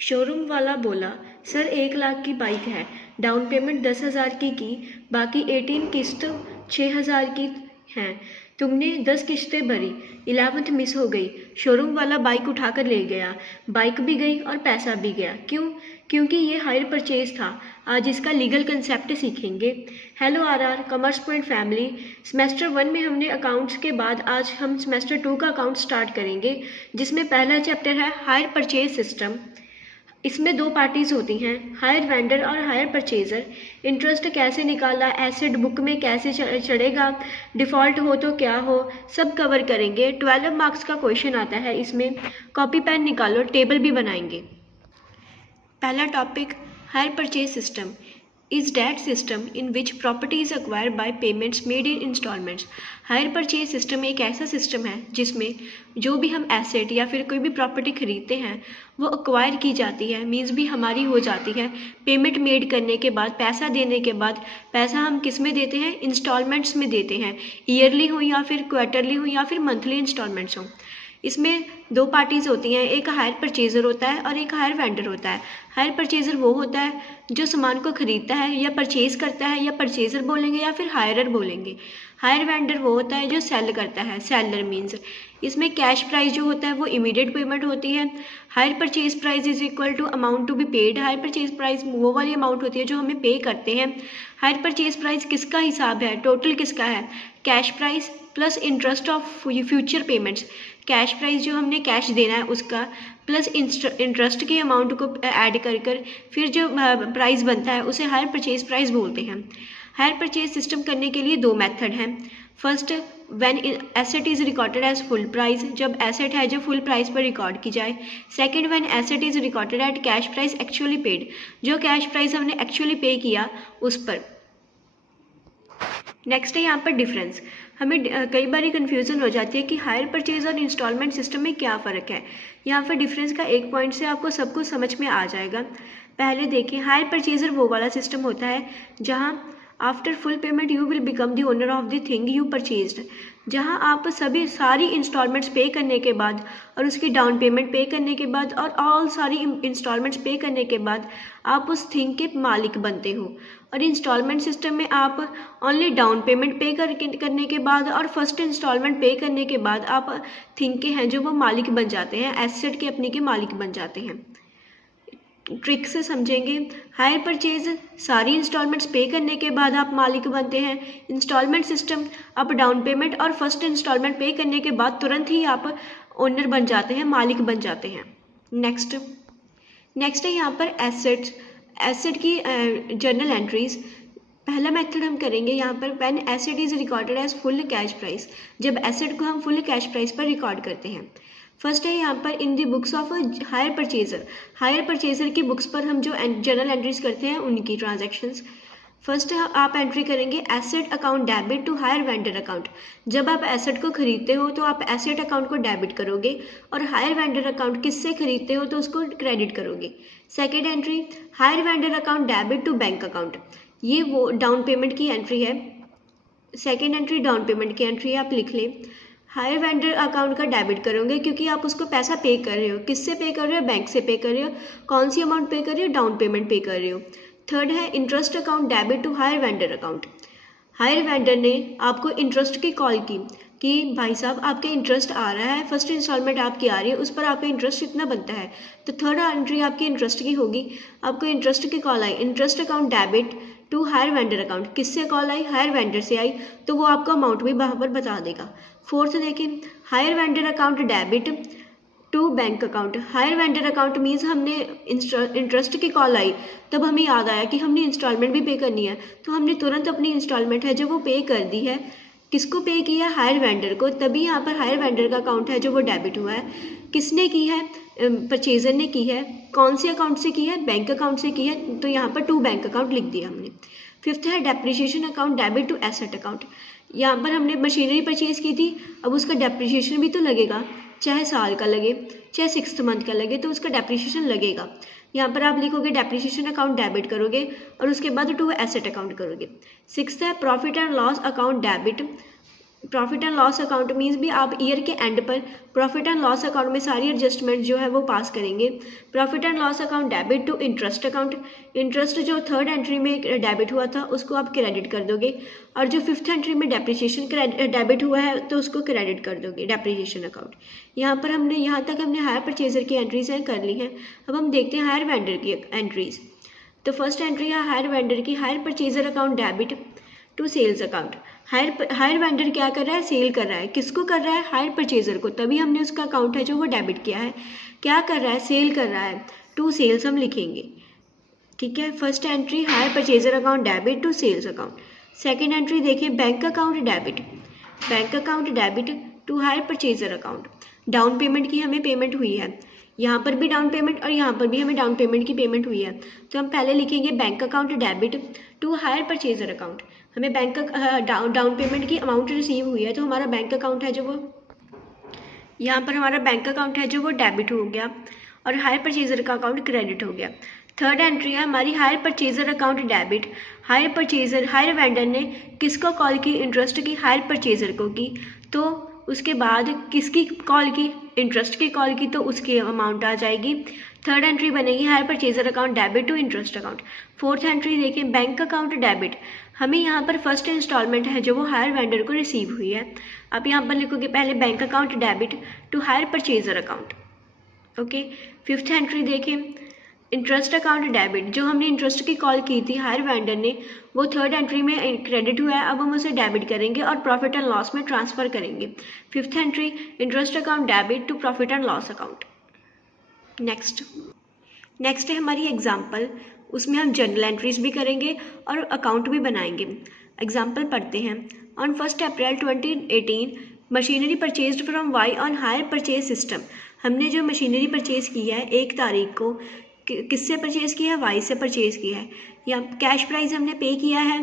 Showroom वाला बोला, sir 1 lakh की बाइक है, डाउन पेमेंट 10,000 की, बाकी 18 किस्त 6,000 की हैं। तुमने 10 किस्तें भरी, 11th मिस हो गई। शोरूम वाला बाइक उठाकर ले गया, बाइक भी गई और पैसा भी गया। क्यों? क्योंकि ये हायर परचेज था। आज इसका लीगल कंसेप्ट सीखेंगे। Hello our commerce point family. Semester 1 में हमने अकाउंट्स के बाद आज हम सेमेस्टर 2 का अकाउंट स्टार्ट करेंगे, जिसमें पहला चैप्टर है हायर परचेज सिस्टम। इसमें दो पार्टीज होती हैं, हायर वेंडर और हायर परचेजर। इंटरेस्ट कैसे निकाला, एसेट बुक में कैसे चढ़ेगा, डिफ़ॉल्ट हो तो क्या हो, सब कवर करेंगे। 12 मार्क्स का क्वेश्चन आता है इसमें। कॉपी पेन निकालो, टेबल भी बनाएंगे। पहला topic, higher purchase system is that system in which property is acquired by payments made in installments। Higher purchase system एक ऐसा सिस्टम है जिसमें जो भी हम एसेट या फिर कोई भी प्रॉपर्टी खरीदते हैं वो अक्वायर की जाती है, मीन्स भी हमारी हो जाती है। पेमेंट मेड करने के बाद, पैसा देने के बाद, पैसा हम किस में देते हैं, इंस्टॉलमेंट्स में देते हैं, ईयरली हो या फिर क्वार्टरली हो या फिर मंथली इंस्टॉलमेंट्स हो। इसमें दो पार्टीज़ होती हैं, एक हायर परचेज़र होता है और एक हायर वेंडर होता है। हायर परचेज़र वो होता है जो सामान को खरीदता है या परचेज़ करता है, या परचेज़र बोलेंगे या फिर हायरर बोलेंगे। हायर वेंडर वो होता है जो सेल करता है, सेलर मीन्स। इसमें कैश प्राइस जो होता है वो इमीडिएट पेमेंट होती है। Hire purchase price is equal to amount to be paid. Hire purchase price वो वाली अमाउंट होती है जो हमें पे करते हैं। हायर परचेज प्राइस किसका हिसाब है, टोटल किसका है, cash price plus interest of future payments. Cash price जो हमने कैश देना है उसका, प्लस इंटरेस्ट के अमाउंट को ऐड कर फिर जो प्राइस बनता है उसे हायर परचेज प्राइस बोलते हैं। हायर परचेज सिस्टम करने के लिए दो मेथड हैं। First, when asset is recorded as full price, जब एसेट है जो फुल प्राइस पर रिकॉर्ड की जाए। Second, when asset is recorded at cash price actually paid, जो कैश प्राइस हमने एक्चुअली पे किया उस पर। नेक्स्ट है यहाँ पर डिफरेंस। हमें कई बार कन्फ्यूज़न हो जाती है कि हायर परचेज और इंस्टॉलमेंट सिस्टम में क्या फ़र्क है। यहाँ पर डिफरेंस का एक पॉइंट से आपको सब कुछ समझ में आ जाएगा। पहले देखिए, हायर परचेजर वो वाला सिस्टम होता है जहाँ after full payment you will become the owner of the thing you purchased. जहाँ आप सारी इंस्टॉलमेंट्स पे करने के बाद और उसकी डाउन पेमेंट पे करने के बाद और ऑल सारी इंस्टॉलमेंट्स पे करने के बाद आप उस थिंग के मालिक बनते हो। और इंस्टॉलमेंट सिस्टम में आप ओनली डाउन पेमेंट पे करने के बाद और फर्स्ट इंस्टॉलमेंट पे करने के बाद आप थिंग के हैं जो वो मालिक बन जाते हैं, एसेट के अपने के मालिक बन जाते हैं। ट्रिक से समझेंगे। हायर परचेज सारी इंस्टॉलमेंट्स पे करने के बाद आप मालिक बनते हैं। इंस्टॉलमेंट सिस्टम आप डाउन पेमेंट और फर्स्ट इंस्टॉलमेंट पे करने के बाद तुरंत ही आप ओनर बन जाते हैं, मालिक बन जाते हैं। नेक्स्ट है यहाँ पर एसेट की जर्नल एंट्रीज। पहला मेथड हम करेंगे यहाँ पर, when asset is recorded as full cash price, जब एसेट को हम फुल कैश प्राइस पर रिकॉर्ड करते हैं। फर्स्ट है यहाँ पर in the books of hire purchaser. Hire purchaser की बुक्स पर हम जो जर्नल एंट्रीज करते हैं उनकी ट्रांजैक्शंस। फर्स्ट आप एंट्री करेंगे asset account debit to hire vendor account. जब आप एसेट को खरीदते हो तो आप एसेट अकाउंट को डेबिट करोगे और हायर वेंडर अकाउंट किससे खरीदते हो तो उसको क्रेडिट करोगे। Second entry, hire vendor account debit to bank account. ये वो डाउन पेमेंट की एंट्री है। सेकेंड एंट्री डाउन पेमेंट की एंट्री है, आप लिख लें। हायर वेंडर अकाउंट का डेबिट करोगे क्योंकि आप उसको पैसा पे कर रहे हो। किससे पे कर रहे हो, बैंक से पे कर रहे हो। कौन सी अमाउंट पे कर रहे हो, डाउन पेमेंट पे कर रहे हो। थर्ड है interest account debit to hire vendor account. Hire vendor ने आपको इंटरेस्ट की कॉल की कि भाई साहब आपके इंटरेस्ट आ रहा है, फर्स्ट इंस्टॉलमेंट आपकी आ रही है, उस पर आपका इंटरेस्ट इतना बनता है। तो थर्ड एंट्री आपकी इंटरेस्ट की होगी, आपको इंटरेस्ट की कॉल आई, interest account debit to hire vendor account. किससे कॉल आई, हायर वेंडर से आई, तो वो आपका अमाउंट भी वहाँ पर बता देगा। फोर्थ देखिए, hire vendor account debit to bank account. Hire vendor account means हमने इंटरेस्ट की कॉल आई, तब हमें याद आया कि हमने इंस्टॉलमेंट भी पे करनी है, तो हमने तुरंत अपनी इंस्टॉलमेंट है जो वो पे कर दी है। किसको पे किया, हायर वेंडर को, तभी यहाँ पर हायर वेंडर का अकाउंट है जो वो डेबिट हुआ है। किसने की है, परचेजर ने की है। कौन से अकाउंट से की है, बैंक अकाउंट से की है, तो यहाँ पर टू बैंक अकाउंट लिख दिया हमने। फिफ्थ है depreciation account debit to asset account. यहाँ पर हमने मशीनरी परचेज की थी, अब उसका डेप्रिसिएशन भी तो लगेगा, चाहे साल का लगे चाहे 6th मंथ का लगे, तो उसका डेप्रिसिएशन लगेगा। यहाँ पर आप लिखोगे डेप्रिसिएशन अकाउंट डेबिट करोगे और उसके बाद टू एसेट अकाउंट करोगे। सिक्स्थ है profit and loss account debit profit and loss account means भी आप ईयर के एंड पर प्रॉफिट एंड लॉस अकाउंट में सारी एडजस्टमेंट जो है वो पास करेंगे। Profit and loss account debit to interest account, interest जो थर्ड एंट्री में डेबिट हुआ था उसको आप क्रेडिट कर दोगे, और जो फिफ्थ एंट्री में डेप्रिसिएशन डेबिट हुआ है तो उसको क्रेडिट कर दोगे डेप्रिसिएशन अकाउंट। यहाँ पर हमने यहाँ तक हमने हायर परचेजर की एंट्रीज हैं कर ली हैं। अब हम देखते हैं हायर वेंडर की एंट्रीज। तो फर्स्ट एंट्री है हायर वेंडर की, hire purchaser account debit to sales account. Hire vendor क्या कर रहा है, सेल कर रहा है। किसको कर रहा है, हायर परचेजर को, तभी हमने उसका अकाउंट है जो वो डेबिट किया है। क्या कर रहा है, सेल कर रहा है, टू सेल्स हम लिखेंगे। ठीक है, first entry hire purchaser account debit to sales account. Second entry देखिए bank account debit, bank account debit to hire purchaser account. Down payment की हमें पेमेंट हुई है, यहाँ पर भी डाउन पेमेंट और यहाँ पर भी हमें डाउन पेमेंट की पेमेंट हुई है, तो हम पहले लिखेंगे bank account debit to hire purchaser account. हमें बैंक डाउन पेमेंट की अमाउंट रिसीव हुई है, तो हमारा बैंक अकाउंट है जो वो यहाँ पर हमारा बैंक अकाउंट है जो वो डेबिट हो गया और हायर परचेजर का अकाउंट क्रेडिट हो गया। थर्ड एंट्री है हमारी hire purchaser account debit. Hire vendor ने किसको कॉल की, इंटरेस्ट की, हायर परचेजर को की, तो उसके बाद किसकी कॉल की, इंटरेस्ट की कॉल की, तो उसकी अमाउंट आ जाएगी। थर्ड एंट्री बनेगी hire purchaser account debit to interest account. Fourth entry देखें बैंक अकाउंट डेबिट, हमें यहाँ पर फर्स्ट इंस्टॉलमेंट है जो वो हायर वेंडर को रिसीव हुई है। आप यहाँ पर लिखोगे पहले bank account debit to hire purchaser account. Okay, fifth entry देखें इंटरेस्ट अकाउंट डेबिट, जो हमने इंटरेस्ट की कॉल की थी हायर वेंडर ने, वो थर्ड एंट्री में क्रेडिट हुआ है, अब हम उसे डेबिट करेंगे और प्रॉफिट एंड लॉस में ट्रांसफर करेंगे। Fifth entry interest account debit to profit and loss account. Next है हमारी एग्जाम्पल, उसमें हम जनरल एंट्रीज भी करेंगे और अकाउंट भी बनाएंगे। एग्जाम्पल पढ़ते हैं। On 1 April 2018 machinery purchased from Y on hire purchase system. हमने जो मशीनरी परचेज की है 1 तारीख को किससे परचेज़ किया है, वाई से परचेज़ किया है। या कैश प्राइस हमने पे किया है,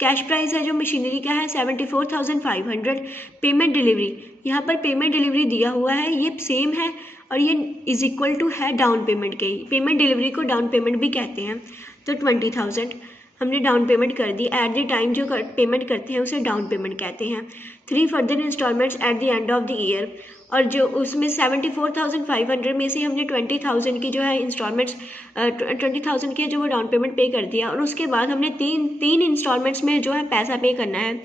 कैश प्राइस है जो मशीनरी का है 74,500। पेमेंट डिलीवरी, यहाँ पर पेमेंट डिलीवरी दिया हुआ है, ये सेम है और ये इज इक्वल टू है डाउन पेमेंट के ही। पेमेंट डिलीवरी को डाउन पेमेंट भी कहते हैं। तो 20,000 हमने डाउन पेमेंट कर दी, एट द टाइम जो पेमेंट करते हैं उसे डाउन पेमेंट कहते हैं। 3 further installments at the end of the year, और जो उसमें 74,500 में से हमने 20,000 की जो है इंस्टॉलमेंट्स 20,000 की जो वो डाउन पेमेंट पे कर दिया, और उसके बाद हमने तीन इंस्टॉलमेंट्स में जो है पैसा पे करना है।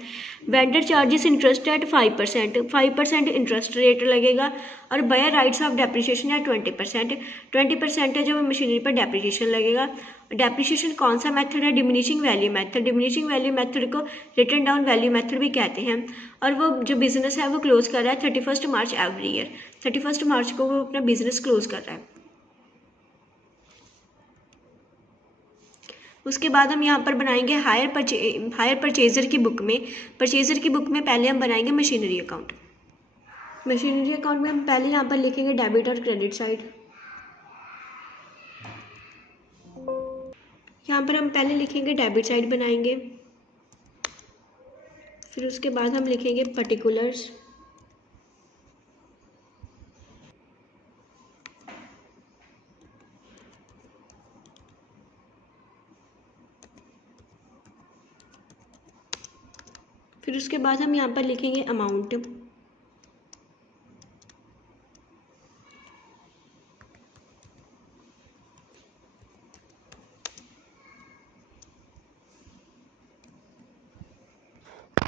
Vendor charges interest eight 5% interest rate लगेगा, और बायर राइट्स ऑफ डेप्रिसिएशन है 20% है जो मशीनरी पर डेप्रिसिएशन लगेगा। डेप्रिसिएशन कौन सा मेथड है, diminishing value method. Diminishing value method को रिटन डाउन वैल्यू मेथड भी कहते हैं। और वो जो बिजनेस है वो क्लोज कर रहा है 31 मार्च एवरी ईयर, 31 मार्च को वो अपना बिजनेस क्लोज कर रहा है। उसके बाद हम यहाँ पर बनाएंगे हायर परचेजर की बुक में। परचेजर की बुक में पहले हम बनाएंगे मशीनरी अकाउंट। मशीनरी अकाउंट में हम पहले यहाँ पर लिखेंगे डेबिट और क्रेडिट साइड। यहाँ पर हम पहले लिखेंगे डेबिट साइड बनाएंगे, फिर उसके बाद हम लिखेंगे पर्टिकुलर्स, फिर उसके बाद हम यहाँ पर लिखेंगे अमाउंट,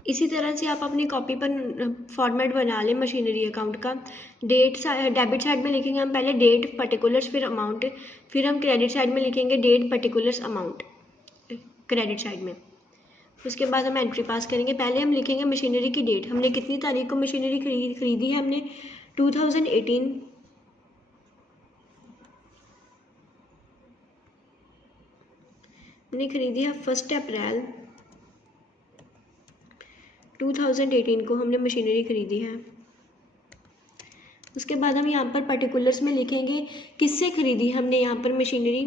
इसी तरह से आप अपनी कॉपी पर फॉर्मेट बना लें मशीनरी अकाउंट का। डेट डेबिट साइड में लिखेंगे हम पहले डेट पर्टिकुलर्स फिर अमाउंट, फिर हम क्रेडिट साइड में लिखेंगे date particulars amount credit side में। उसके बाद हम एंट्री पास करेंगे। पहले हम लिखेंगे मशीनरी की डेट, हमने कितनी तारीख को मशीनरी खरीदी है, हमने 2018 हमने खरीदी है 1 अप्रैल 2018 को हमने मशीनरी खरीदी है। उसके बाद हम यहाँ पर पर्टिकुलर्स में लिखेंगे किससे खरीदी हमने यहाँ पर मशीनरी,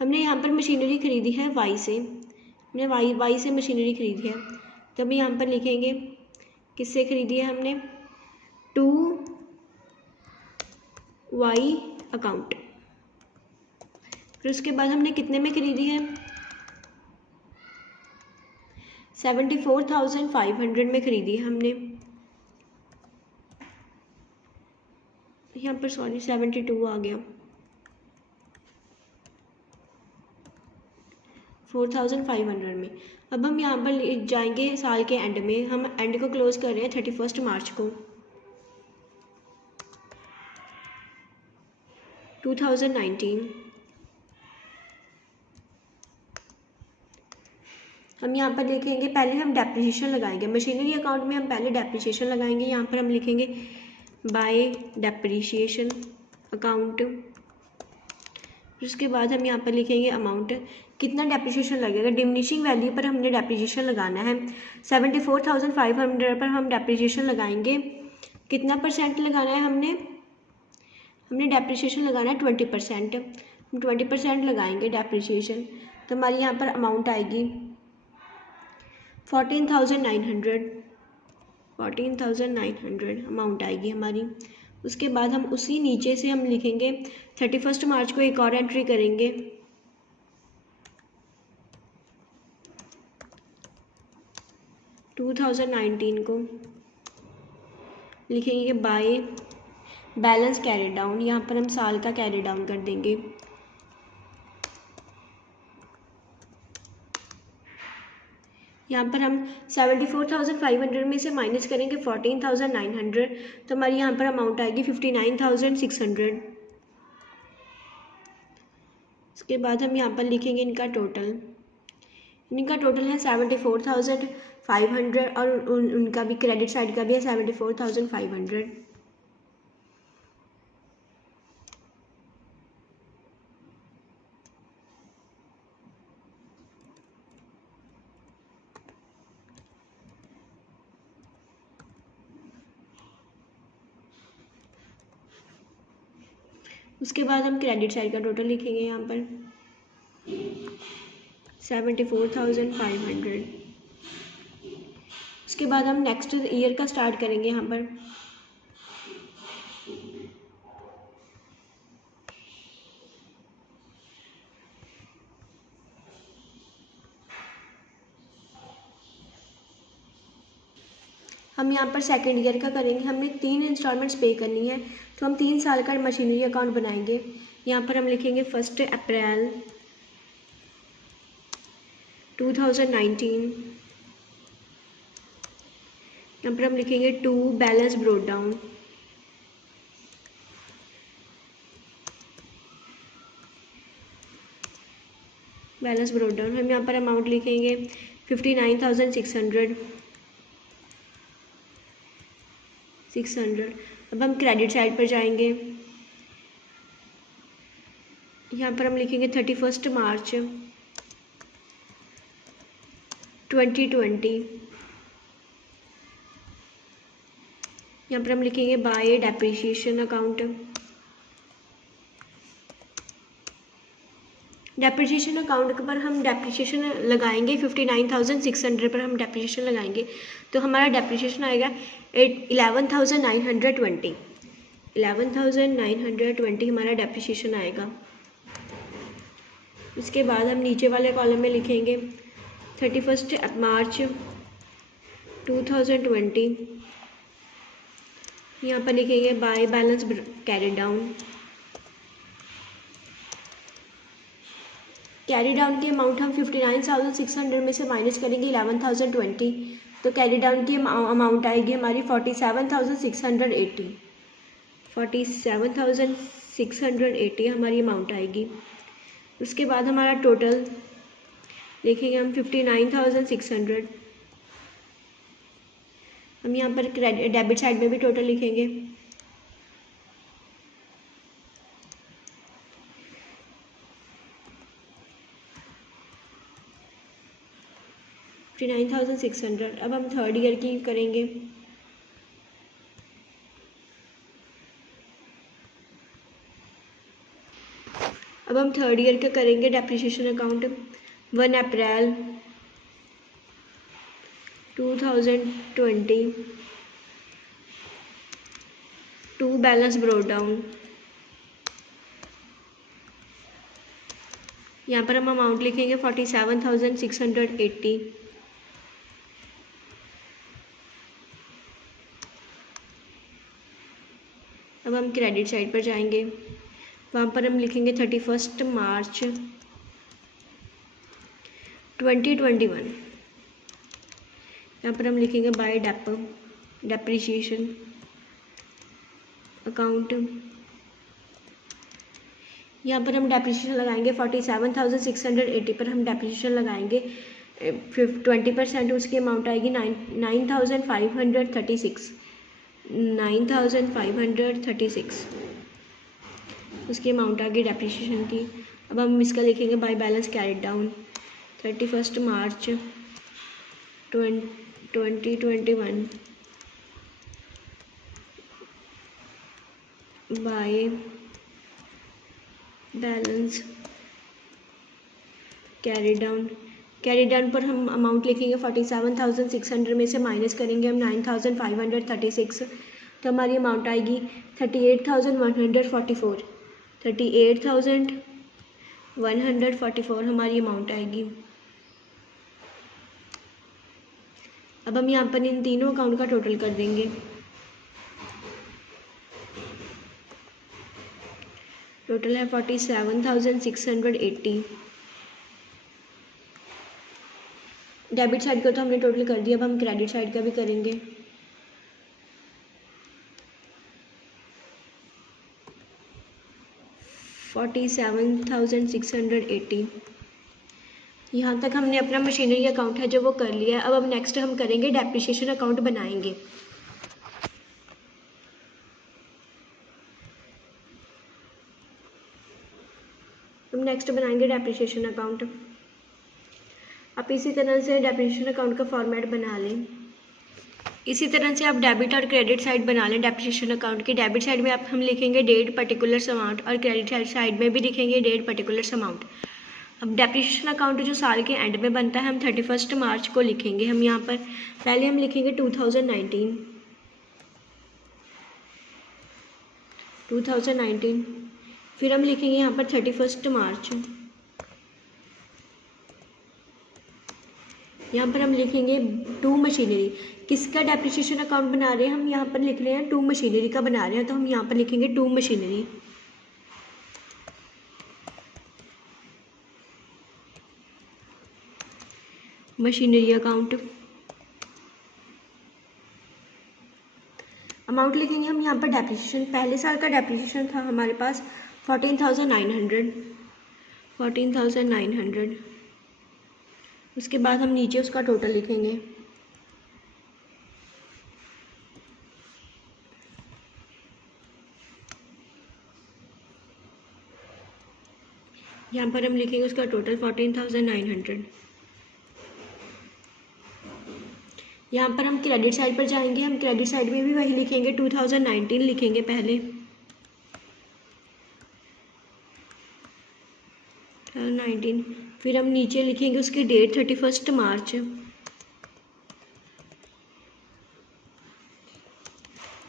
हमने यहाँ पर मशीनरी खरीदी है वाई से, हमने वाई से मशीनरी खरीदी है, तभी यहाँ पर लिखेंगे किससे खरीदी है हमने, टू वाई अकाउंट। फिर उसके बाद हमने कितने में खरीदी है, 74,500 में ख़रीदी है हमने। यहाँ पर सॉरी 72 आ गया। 4,500 में। अब हम यहाँ पर जाएंगे साल के एंड में। हम एंड को क्लोज कर रहे हैं 31 मार्च को 2019। हम यहाँ पर लिखेंगे, पहले हम डेप्रिसिएशन लगाएंगे। मशीनरी अकाउंट में हम पहले डेप्रिसिएशन लगाएंगे। यहाँ पर हम लिखेंगे बाय डेप्रिसिएशन अकाउंट। उसके बाद हम यहाँ पर लिखेंगे अमाउंट, कितना डेप्रिसिएशन लगेगा। डिमिनिशिंग वैल्यू पर हमने डेप्रिसिएशन लगाना है। 74,500 पर हम डेप्रिसिएशन लगाएंगे। कितना परसेंट लगाना है हमने डेप्रिसिएशन लगाना है 20%। हम 20% लगाएंगे डेप्रिसिएशन, तो हमारी यहाँ पर अमाउंट आएगी 14,900 अमाउंट आएगी हमारी। उसके बाद हम उसी नीचे से हम लिखेंगे 31 मार्च को एक और एंट्री करेंगे। टू 2019 को लिखेंगे कि बाय बैलेंस कैरी डाउन। यहाँ पर हम साल का कैरी डाउन कर देंगे। यहाँ पर हम 74,500 में से माइनस करेंगे 14,900, तो हमारी यहाँ पर अमाउंट आएगी 59,600। इसके बाद हम यहाँ पर लिखेंगे इनका टोटल है 74,500 और उनका भी क्रेडिट साइड का भी है 74,500। उसके बाद हम क्रेडिट साइड का टोटल लिखेंगे यहाँ पर 74,500। उसके बाद हम नेक्स्ट ईयर का स्टार्ट करेंगे। यहाँ पर हम यहाँ पर सेकेंड ईयर का करेंगे। हमने 3 इंस्टॉलमेंट्स पे करनी है, तो हम 3 साल का मशीनरी अकाउंट बनाएंगे। यहाँ पर हम लिखेंगे 1 अप्रैल 2019। यहाँ पर हम लिखेंगे 2 बैलेंस ब्रोट डाउन। हम यहाँ पर अमाउंट लिखेंगे 59,600। अब हम क्रेडिट साइड पर जाएंगे। यहाँ पर हम लिखेंगे 31 मार्च 2020। यहाँ पर हम लिखेंगे bye depreciation account. Depreciation account पर हम डेप्रिसिएशन लगाएंगे 59,600 पर हम डेप्रिसिएशन लगाएंगे, तो हमारा डेप्रिसिएशन आएगा 11,920। 11,920 हमारा डेप्रिसिएशन आएगा। इसके बाद हम नीचे वाले कॉलम में लिखेंगे 31 मार्च 2020। यहाँ पर लिखेंगे by balance carry down. Carry down की अमाउंट हम 59,600 में से माइनस करेंगे 11,020, तो कैरी डाउन की अमाउंट आएगी हमारी 47,680। 47,680 हमारी अमाउंट आएगी। उसके बाद हमारा टोटल लिखेंगे हम 59,600। हम यहाँ पर डेबिट साइड में भी टोटल लिखेंगे। $59,600। अब हम थर्ड ईयर की करेंगे। अब हम थर्ड ईयर का करेंगे डेप्रिसिएशन अकाउंट 1 अप्रैल 2020 2 बैलेंस ब्रोट डाउन। यहाँ पर हम अमाउंट लिखेंगे 47,680। हम क्रेडिट साइड पर जाएंगे, वहाँ पर हम लिखेंगे 31 मार्च 2021। यहाँ पर हम लिखेंगे बाय डेप्रिसिएशन अकाउंट। यहाँ पर हम डेप्रिसिएशन लगाएंगे 47,680 पर हम डेप्रिसिएशन लगाएंगे 20%, उसकी अमाउंट आएगी 9,536 उसकी अमाउंट आ गई डेप्रिसिएशन की। अब हम इसका लिखेंगे by balance carried down 31 March 2021 by balance carry down पर हम अमाउंट लिखेंगे 47,600 में से माइनस करेंगे हम 9,536, तो हमारी अमाउंट आएगी 38,144 हमारी अमाउंट आएगी। अब हम यहाँ पर इन तीनों अकाउंट का टोटल कर देंगे। टोटल है 47,680। डेबिट साइड का तो हमने टोटल कर दिया, अब हम क्रेडिट साइड का भी करेंगे। $47,680। यहाँ तक हमने अपना मशीनरी अकाउंट है जो वो कर लिया है। अब नेक्स्ट हम करेंगे डेप्रिसिएशन अकाउंट बनाएंगे। हम नेक्स्ट बनाएंगे डेप्रिसिएशन अकाउंट। आप इसी तरह से डेप्रिसिएशन अकाउंट का फॉर्मेट बना लें। इसी तरह से आप डेबिट और क्रेडिट साइड बना लें डेप्रिसिएशन अकाउंट की। डेबिट साइड में आप हम लिखेंगे डेट पर्टिकुलर अमाउंट और क्रेडिट साइड में भी लिखेंगे डेट पर्टिकुलर अमाउंट। अब डेप्रिसिएशन अकाउंट जो साल के एंड में बनता है हम 31 मार्च को लिखेंगे। हम यहाँ पर पहले हम लिखेंगे 2019, फिर हम लिखेंगे यहाँ पर 31 मार्च। यहाँ पर हम लिखेंगे टू मशीनरी। किसका डेप्रिसिएशन अकाउंट बना रहे हैं हम? यहाँ पर लिख रहे हैं टू मशीनरी का बना रहे हैं, तो हम यहाँ पर लिखेंगे to machinery. Machinery account amount लिखेंगे हम यहाँ पर डेप्रिसिएशन। पहले साल का डेप्रिसिएशन था हमारे पास 14,900। उसके बाद हम नीचे उसका टोटल लिखेंगे। यहाँ पर हम लिखेंगे उसका टोटल 14,900। यहाँ पर हम क्रेडिट साइड पर जाएंगे। हम क्रेडिट साइड में भी वही लिखेंगे 2019 लिखेंगे पहले 2019। फिर हम नीचे लिखेंगे उसकी डेट 31 मार्च।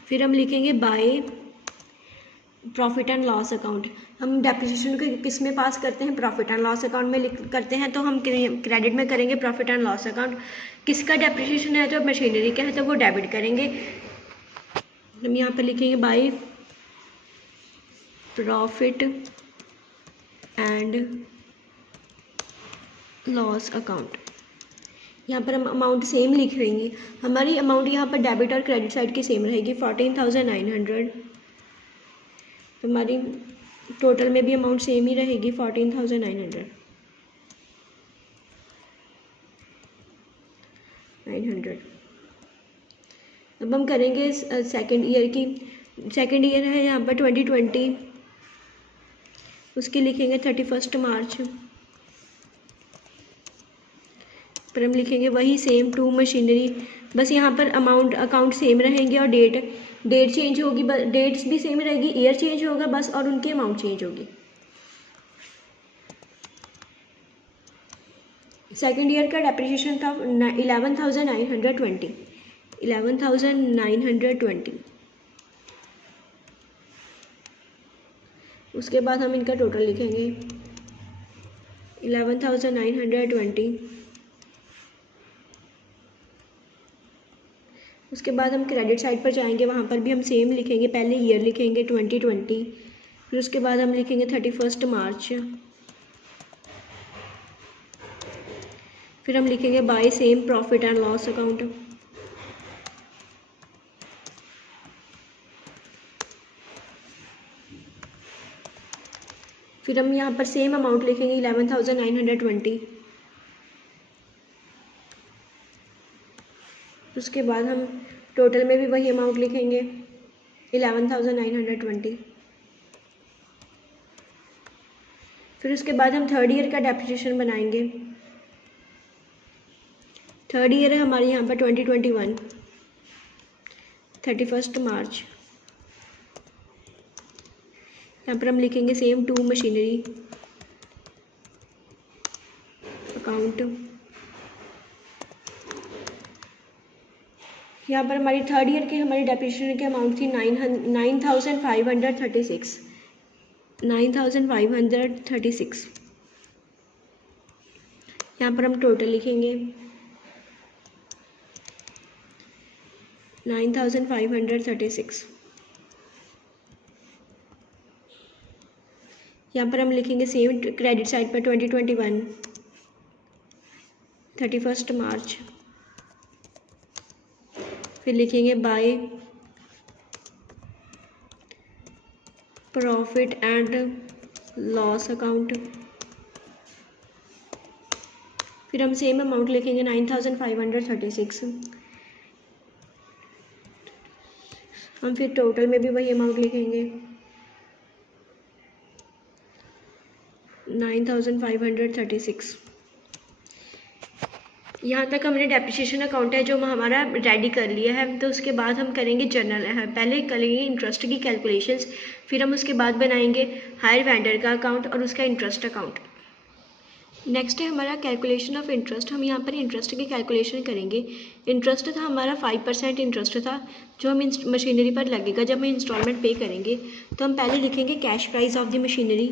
फिर हम लिखेंगे by profit and loss account. हम डेप्रिसिएशन को किस में पास करते हैं? प्रॉफिट एंड लॉस अकाउंट में करते हैं, तो हम क्रेडिट में करेंगे प्रॉफिट एंड लॉस अकाउंट। किसका डेप्रिसिएशन है? तो मशीनरी का है, तो वो डेबिट करेंगे। हम यहाँ पर लिखेंगे by profit and loss account. यहाँ पर हम अमाउंट सेम लिख लेंगे। हमारी अमाउंट यहाँ पर डेबिट और क्रेडिट साइड की सेम रहेगी 14,900। तो हमारी टोटल में भी अमाउंट सेम ही रहेगी 14,900। अब हम करेंगे सेकेंड ईयर की। सेकेंड ईयर है यहाँ पर 2020, उसकी लिखेंगे 31 मार्च। पर हम लिखेंगे वही सेम टू मशीनरी, बस यहाँ पर अकाउंट सेम रहेंगे और डेट चेंज होगी, डेट्स भी सेम रहेगी, ईयर चेंज होगा बस, और उनकी अमाउंट चेंज होगी। सेकेंड ईयर का डेप्रिसिएशन था 11,920। उसके बाद हम इनका टोटल लिखेंगे 11,920 उसके बाद हम क्रेडिट साइड पर जाएंगे, वहाँ पर भी हम सेम लिखेंगे, पहले ईयर लिखेंगे 2020, फिर उसके बाद हम लिखेंगे 31 मार्च, फिर हम लिखेंगे by same profit and loss account, फिर हम यहाँ पर सेम अमाउंट लिखेंगे 11,920, उसके बाद हम टोटल में भी वही अमाउंट लिखेंगे 11,920, फिर उसके बाद हम थर्ड ईयर का डेप्रिसिएशन बनाएंगे। थर्ड ईयर है हमारे यहाँ पर 2021, 31 मार्च, यहाँ पर हम लिखेंगे सेम टू मशीनरी अकाउंट। यहाँ पर हमारी थर्ड ईयर की हमारी डेप्रिसिएशन की अमाउंट थी 9,536, 9,536। यहाँ पर हम टोटल लिखेंगे 9,536। यहाँ पर हम लिखेंगे सेम क्रेडिट साइड पर 2021, 31 मार्च, फिर लिखेंगे by profit and loss account, फिर हम सेम अमाउंट लिखेंगे 9,536। हम फिर टोटल में भी वही अमाउंट लिखेंगे 9,536। यहाँ तक हमने डेप्रिसिएशन अकाउंट है जो हमारा रेडी कर लिया है। तो उसके बाद हम करेंगे जर्नल है, पहले करेंगे इंटरेस्ट की कैलकुलेशंस, फिर हम उसके बाद बनाएंगे हायर वेंडर का अकाउंट और उसका इंटरेस्ट अकाउंट। नेक्स्ट है हमारा कैलकुलेशन ऑफ इंटरेस्ट। हम यहाँ पर इंटरेस्ट की कैलकुलेशन करेंगे। इंटरेस्ट था हमारा 5% इंटरेस्ट था जो हम मशीनरी पर लगेगा जब हम इंस्टॉलमेंट पे करेंगे। तो हम पहले लिखेंगे cash price of the machinery,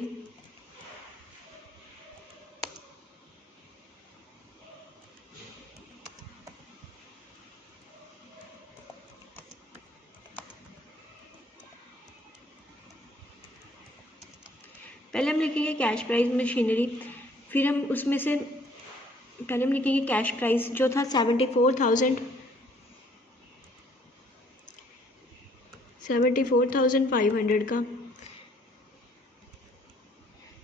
पहले हम लिखेंगे कैश प्राइस मशीनरी, फिर हम उसमें से पहले हम लिखेंगे कैश प्राइस जो था 74,500 का,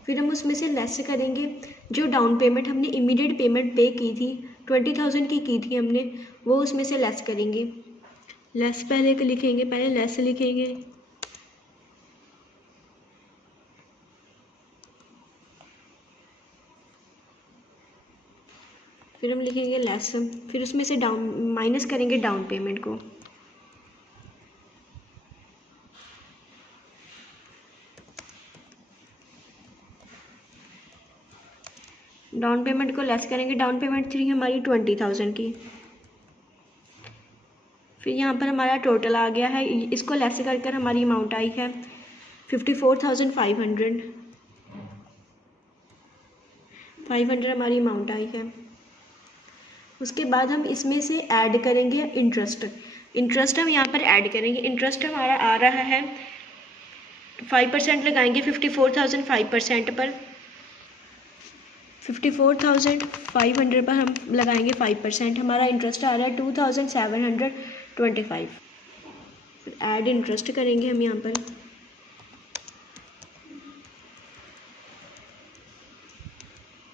फिर हम उसमें से लेस करेंगे जो डाउन पेमेंट हमने इमीडिएट पेमेंट पे की थी 20,000 की थी हमने, वो उसमें से लेस करेंगे। लेस पहले लिखेंगे, पहले लेस लिखेंगे, फिर हम लिखेंगे लेस, फिर उसमें से डाउन माइनस करेंगे डाउन पेमेंट को, डाउन पेमेंट को लेस करेंगे। डाउन पेमेंट थी हमारी 20,000 की, फिर यहाँ पर हमारा टोटल आ गया है, इसको लेस कर हमारी अमाउंट आई है 54,500, 500 हमारी अमाउंट आई है। उसके बाद हम इसमें से ऐड करेंगे इंटरेस्ट। इंटरेस्ट हम यहाँ पर ऐड करेंगे। इंटरेस्ट हमारा आ रहा है 5% लगाएंगे 54,000 5% पर, 54,500 पर हम लगाएंगे 5%, हमारा इंटरेस्ट आ रहा है 2,725। फिर ऐड इंटरेस्ट करेंगे हम यहाँ पर,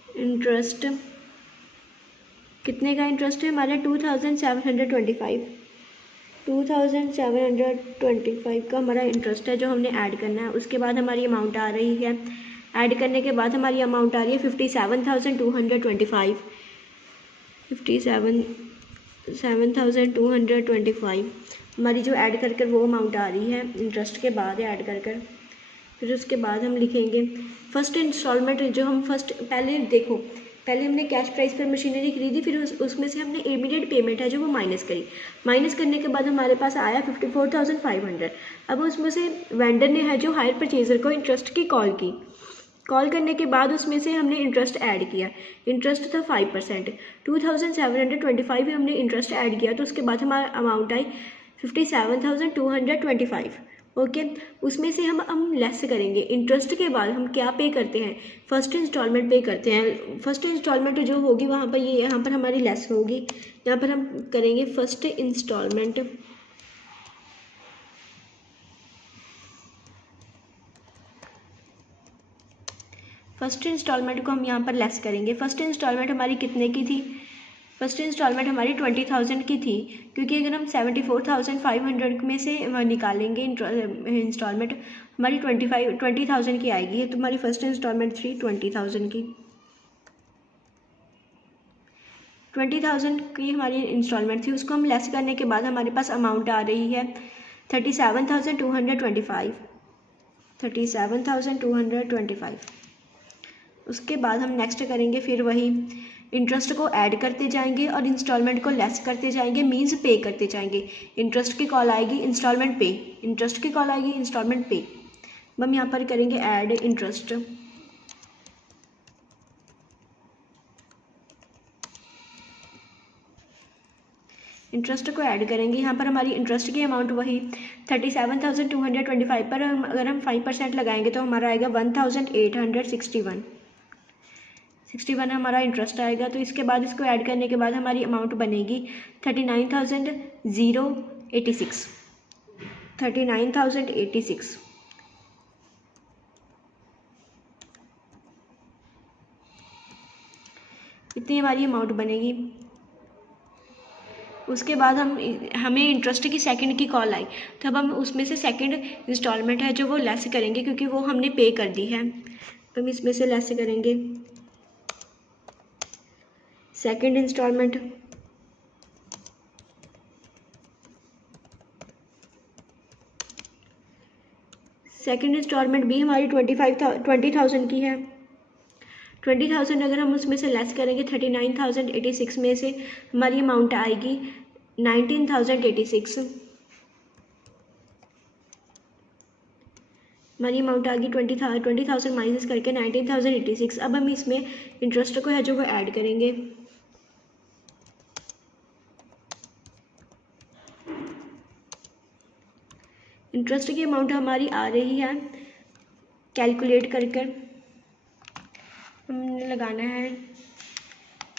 इंटरेस्ट कितने का इंटरेस्ट है हमारा 2,725, 2,725 का हमारा इंटरेस्ट है जो हमने ऐड करना है। उसके बाद हमारी अमाउंट आ रही है, ऐड करने के बाद हमारी अमाउंट आ रही है 57,225, 57,225 हमारी जो ऐड कर वो अमाउंट आ रही है इंटरेस्ट के बाद ऐड कर। फिर उसके बाद हम लिखेंगे फर्स्ट इंस्टॉलमेंट जो हम पहले देखो, पहले हमने कैश प्राइस पर मशीनरी खरीदी, फिर उसमें से हमने इमीडिएट पेमेंट है जो वो माइनस करी। माइनस करने के बाद हमारे पास आया 54,500। अब उसमें से वेंडर ने है जो हायर परचेजर को इंटरेस्ट की कॉल की, कॉल करने के बाद उसमें से हमने इंटरेस्ट ऐड किया, इंटरेस्ट था 5%, 2725 हमने इंटरेस्ट ऐड किया, तो उसके बाद हमारा अमाउंट आई 57,225। ओके, उसमें से हम लेस करेंगे। इंटरेस्ट के बाद हम क्या पे करते हैं, फर्स्ट इंस्टॉलमेंट पे करते हैं। फर्स्ट इंस्टॉलमेंट जो होगी वहाँ पर ये यहाँ पर हमारी लेस होगी, यहाँ पर हम करेंगे फर्स्ट इंस्टॉलमेंट। फर्स्ट इंस्टॉलमेंट को हम यहाँ पर लेस करेंगे। फर्स्ट इंस्टॉलमेंट हमारी कितने की थी, फर्स्ट इंस्टॉलमेंट हमारी 20,000 की थी, क्योंकि अगर हम 74,500 में से निकालेंगे इंस्टॉलमेंट, हमारी 20,000 की आएगी। तो हमारी फर्स्ट इंस्टॉलमेंट थी 20,000 की, 20,000 की हमारी इंस्टॉलमेंट थी। उसको हम लेस करने के बाद हमारे पास अमाउंट आ रही है 37,225, 37,225। उसके बाद हम नेक्स्ट करेंगे फिर वही इंटरेस्ट को ऐड करते जाएंगे और इंस्टॉलमेंट को लेस करते जाएंगे, मीन्स पे करते जाएंगे। इंटरेस्ट की कॉल आएगी, इंस्टॉलमेंट पे, इंटरेस्ट की कॉल आएगी, इंस्टॉलमेंट पे। हम यहाँ पर करेंगे ऐड इंटरेस्ट, इंटरेस्ट को ऐड करेंगे। यहाँ पर हमारी इंटरेस्ट की अमाउंट वही 37,225 पर अगर हम 5% लगाएंगे तो हमारा आएगा 1,861 हमारा इंटरेस्ट आएगा। तो इसके बाद इसको ऐड करने के बाद हमारी अमाउंट बनेगी 39,086, 39,086। इतनी हमारी अमाउंट बनेगी। उसके बाद हमें इंटरेस्ट की सेकंड की कॉल आई, तब हम उसमें से सेकंड इंस्टॉलमेंट है जो वो लेस करेंगे, क्योंकि वो हमने पे कर दी है। हम इसमें से लेस करेंगे सेकंड इंस्टॉलमेंट, सेकंड इंस्टॉलमेंट भी हमारी 20,000 की है। 20,000 अगर हम उसमें से लेस करेंगे 39,086 में से, हमारी अमाउंट आएगी 19,086, हमारी अमाउंट आ गई 20,000 माइनस करके 19,086। अब हम इसमें इंटरेस्ट को है जो वो ऐड करेंगे। इंटरेस्ट की अमाउंट हमारी आ रही है, कैलकुलेट कर हमने लगाना है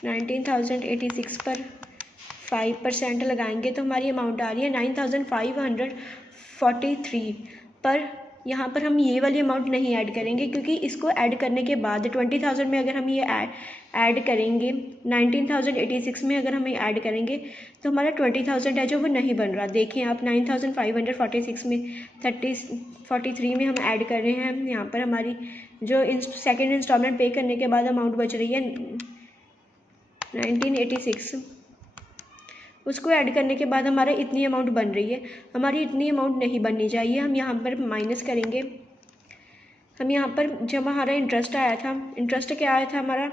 19,086 पर 5% लगाएंगे तो हमारी अमाउंट आ रही है 9,543 पर। यहाँ पर हम ये वाली अमाउंट नहीं ऐड करेंगे, क्योंकि इसको ऐड करने के बाद 20,000 में अगर हम ये ऐड करेंगे, 19,086 में अगर हम ये ऐड करेंगे तो हमारा 20,000 है जो वो नहीं बन रहा। देखें आप 9,546 में 43 में हम ऐड कर रहे हैं। यहाँ पर हमारी जो सेकेंड इंस्टॉलमेंट पे करने के बाद अमाउंट बच रही है 1986, उसको ऐड करने के बाद हमारा इतनी अमाउंट बन रही है। हमारी इतनी अमाउंट नहीं बननी चाहिए, हम यहाँ पर माइनस करेंगे। हम यहाँ पर जब हमारा इंटरेस्ट आया था, इंटरेस्ट क्या आया था हमारा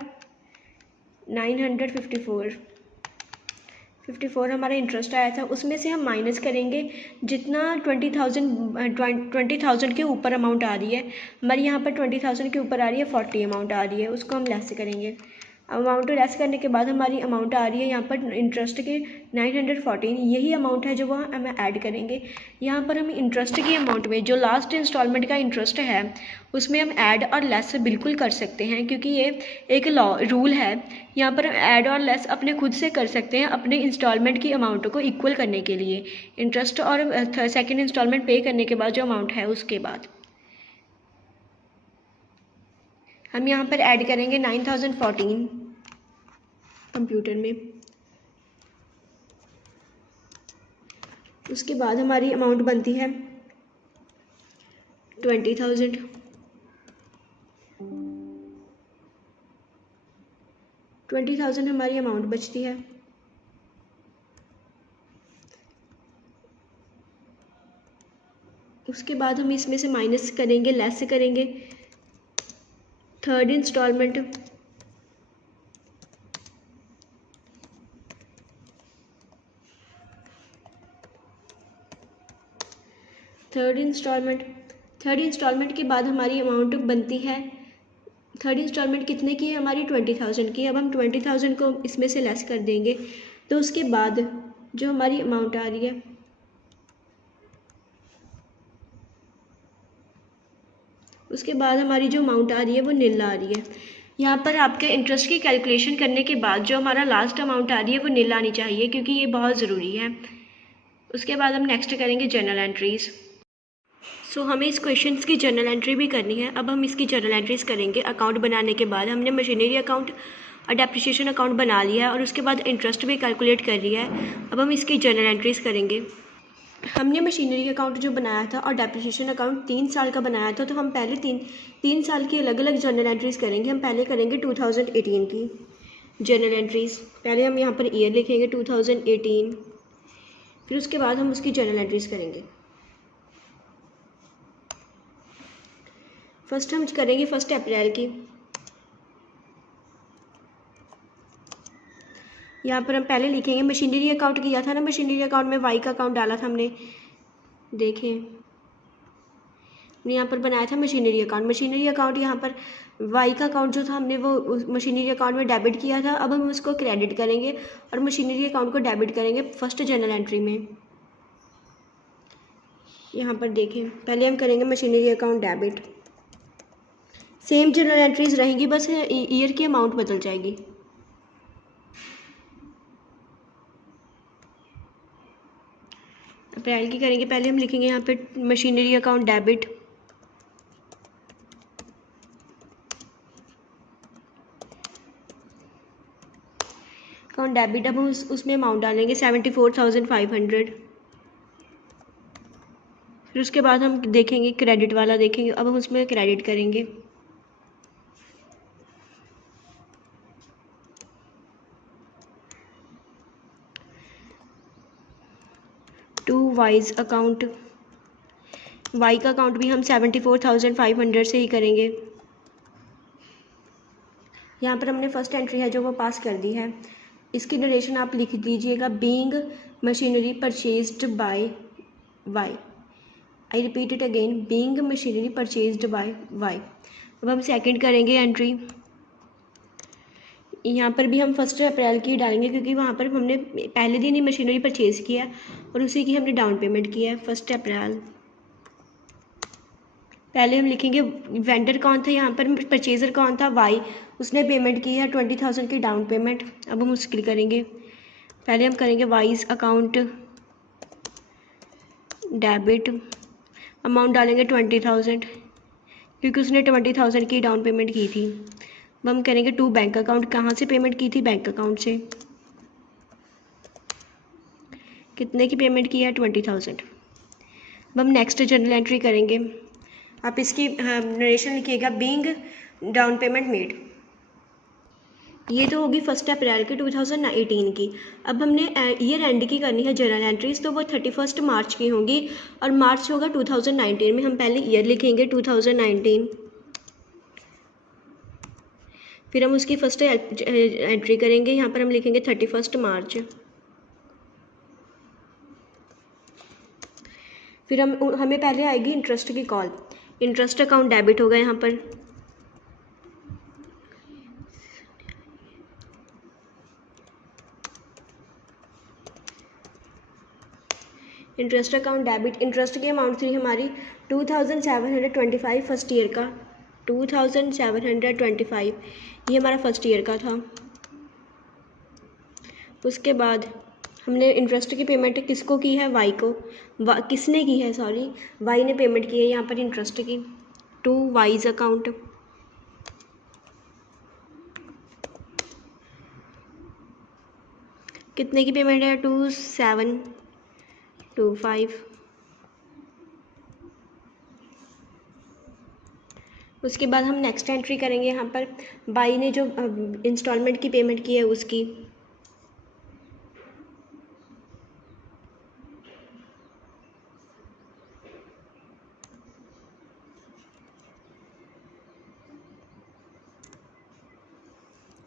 954 हमारा इंटरेस्ट आया था, उसमें से हम माइनस करेंगे जितना 20,000 के ऊपर अमाउंट आ रही है। हमारी यहाँ पर 20,000 के ऊपर आ रही है 40 अमाउंट आ रही है, उसको हम लेस करेंगे। अमाउंट लेस करने के बाद हमारी अमाउंट आ रही है यहाँ पर इंटरेस्ट के 914, यही अमाउंट है जो वह हम ऐड करेंगे। यहाँ पर हम इंटरेस्ट की अमाउंट में जो लास्ट इंस्टॉलमेंट का इंटरेस्ट है उसमें हम ऐड और लेस बिल्कुल कर सकते हैं, क्योंकि ये एक रूल है। यहाँ पर हम ऐड और लेस अपने खुद से कर सकते हैं अपने इंस्टॉलमेंट की अमाउंट को इक्वल करने के लिए, इंटरेस्ट और सेकेंड इंस्टॉलमेंट पे करने के बाद जो अमाउंट है उसके बाद। हम यहाँ पर ऐड करेंगे 9,014 कंप्यूटर में। उसके बाद हमारी अमाउंट बनती है 20,000। 20,000 हमारी अमाउंट बचती है। उसके बाद हम इसमें से माइनस करेंगे, लेस करेंगे थर्ड इंस्टॉलमेंट। थर्ड इंस्टॉलमेंट के बाद हमारी अमाउंट बनती है थर्ड इंस्टॉलमेंट कितने की है हमारी? 20,000 की। अब हम 20,000 को इसमें से लेस कर देंगे, तो उसके बाद जो हमारी अमाउंट आ रही है, उसके बाद हमारी जो अमाउंट आ रही है वो नील आ रही है। यहाँ पर आपके इंटरेस्ट की कैलकुलेशन करने के बाद जो हमारा लास्ट अमाउंट आ रही है वो नील आनी चाहिए, क्योंकि ये बहुत ज़रूरी है। उसके बाद हम नेक्स्ट करेंगे जर्नल एंट्रीज़। सो हमें इस क्वेश्चन की जर्नल एंट्री भी करनी है। अब हम इसकी जर्नल एंट्रीज करेंगे। अकाउंट बनाने के बाद हमने मशीनरी अकाउंट और डेप्रिसिएशन अकाउंट बना लिया है और उसके बाद इंटरेस्ट भी कैलकुलेट कर लिया है। अब हम इसकी जर्नल एंट्रीज करेंगे। हमने मशीनरी अकाउंट जो बनाया था और डेप्रिसिएशन अकाउंट 3 साल का बनाया था, तो हम पहले तीन साल की अलग अलग जर्नल एंट्रीज करेंगे। हम पहले करेंगे 2018 की जर्नल एंट्रीज। पहले हम यहाँ पर ईयर लिखेंगे 2018, फिर उसके बाद हम उसकी जर्नल एंट्रीज करेंगे। फर्स्ट हम करेंगे 1 अप्रैल की। यहाँ पर हम पहले लिखेंगे मशीनरी अकाउंट किया था ना, मशीनरी अकाउंट में वाई का अकाउंट डाला था हमने, देखें हमने यहाँ पर बनाया था मशीनरी अकाउंट। मशीनरी अकाउंट यहाँ पर वाई का अकाउंट जो था हमने वो मशीनरी अकाउंट में डेबिट किया था। अब हम उसको क्रेडिट करेंगे और मशीनरी अकाउंट को डेबिट करेंगे फर्स्ट जर्नल एंट्री में। यहाँ पर देखें पहले हम करेंगे machinery account debit. Same journal entries रहेंगी, बस ईयर की अमाउंट बदल जाएगी। अप्रैल की करेंगे। पहले हम लिखेंगे यहाँ पे machinery account debit, account debit. अब हम उसमें अमाउंट डालेंगे 74,500। फिर उसके बाद हम देखेंगे क्रेडिट वाला देखेंगे। अब हम उसमें क्रेडिट करेंगे। टू वाइज अकाउंट, वाई का अकाउंट भी हम 74,500 से ही करेंगे। यहाँ पर हमने फर्स्ट एंट्री है जो वो पास कर दी है। इसकी नरेशन आप लिख दीजिएगा, being machinery purchased by Y. I repeat it again, being machinery purchased by Y. अब हम सेकंड करेंगे एंट्री। यहाँ पर भी हम 1 अप्रैल की डालेंगे, क्योंकि वहाँ पर हमने पहले दिन ही मशीनरी परचेज़ किया और उसी की हमने डाउन पेमेंट किया है 1 अप्रैल। पहले हम लिखेंगे वेंडर कौन था, यहाँ पर परचेज़र कौन था, वाई, उसने पेमेंट की है 20,000 की डाउन पेमेंट। अब हम उसकी करेंगे। पहले हम करेंगे वाइज अकाउंट डेबिट, अमाउंट डालेंगे 20,000, क्योंकि उसने 20,000 की डाउन पेमेंट की थी। अब हम करेंगे टू बैंक अकाउंट, कहाँ से पेमेंट की थी, बैंक अकाउंट से। कितने की पेमेंट की है, 20,000। अब हम नेक्स्ट जर्नल एंट्री करेंगे। आप इसकी नरेशन लिखिएगा, बीइंग डाउन पेमेंट मेड। ये तो होगी 1 अप्रैल की 2018 की। अब हमने ईयर एंड की करनी है जर्नल एंट्रीज, तो वो 31 मार्च की होंगी और मार्च होगा 2019 में। हम पहले ईयर लिखेंगे 2019, फिर हम उसकी फर्स्ट एंट्री करेंगे। यहाँ पर हम लिखेंगे 31 मार्च। फिर हमें पहले आएगी इंटरेस्ट की कॉल। इंटरेस्ट अकाउंट डेबिट होगा यहाँ पर, इंटरेस्ट अकाउंट डेबिट। इंटरेस्ट की अमाउंट थी हमारी 2,725 फर्स्ट ईयर का, 2,725 ये हमारा फर्स्ट ईयर का था। उसके बाद हमने इंटरेस्ट की पेमेंट किसको की है, वाई को। किसने की है, सॉरी, वाई ने पेमेंट की है यहाँ पर इंटरेस्ट की, टू वाइज अकाउंट। कितने की पेमेंट है, 2,725। उसके बाद हम नेक्स्ट एंट्री करेंगे। यहाँ पर बाई ने जो इंस्टॉलमेंट की पेमेंट की है उसकी,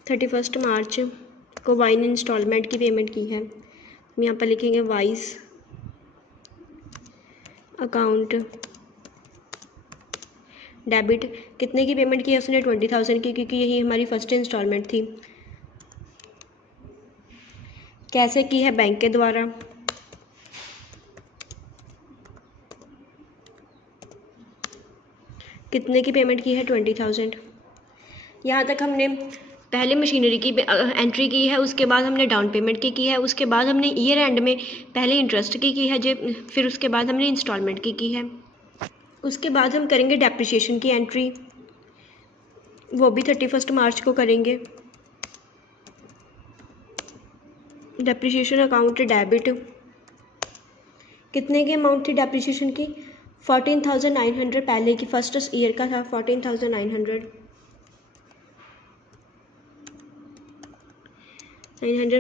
थर्टी फर्स्ट मार्च को वाई ने इंस्टॉलमेंट की पेमेंट की है। हम यहाँ पर लिखेंगे वाइज अकाउंट डेबिट कितने की पेमेंट की है उसने 20,000 की, क्योंकि यही हमारी फर्स्ट इंस्टॉलमेंट थी। कैसे की है? बैंक के द्वारा। कितने की पेमेंट की है? 20,000। यहाँ तक हमने पहले मशीनरी की एंट्री की है, उसके बाद हमने डाउन पेमेंट की है, उसके बाद हमने ईयर एंड में पहले इंटरेस्ट की है जो, फिर उसके बाद हमने इंस्टॉलमेंट की है। उसके बाद हम करेंगे डेप्रिसिएशन की एंट्री, वो भी 31 मार्च को करेंगे। डेप्रिसिएशन अकाउंट डेबिट कितने की अमाउंट थी डेप्रिसिएशन की? 14,900 पहले की फर्स्ट ईयर का था, 14,900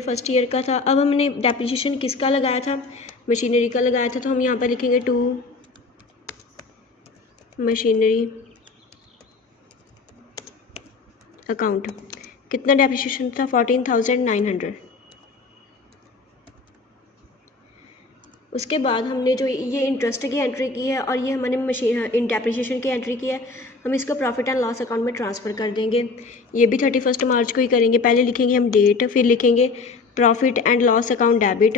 फर्स्ट ईयर का था। अब हमने डेप्रिसिएशन किसका लगाया था? मशीनरी का लगाया था, तो हम यहाँ पर लिखेंगे टू मशीनरी अकाउंट। कितना डेप्रिसिएशन था? 14,900। उसके बाद हमने जो ये इंटरेस्ट की एंट्री की है और ये हमने मशीन डेप्रिसिएशन की एंट्री की है, हम इसको प्रॉफिट एंड लॉस अकाउंट में ट्रांसफ़र कर देंगे। ये भी 31 मार्च को ही करेंगे। पहले लिखेंगे हम डेट, फिर लिखेंगे profit and loss account debit.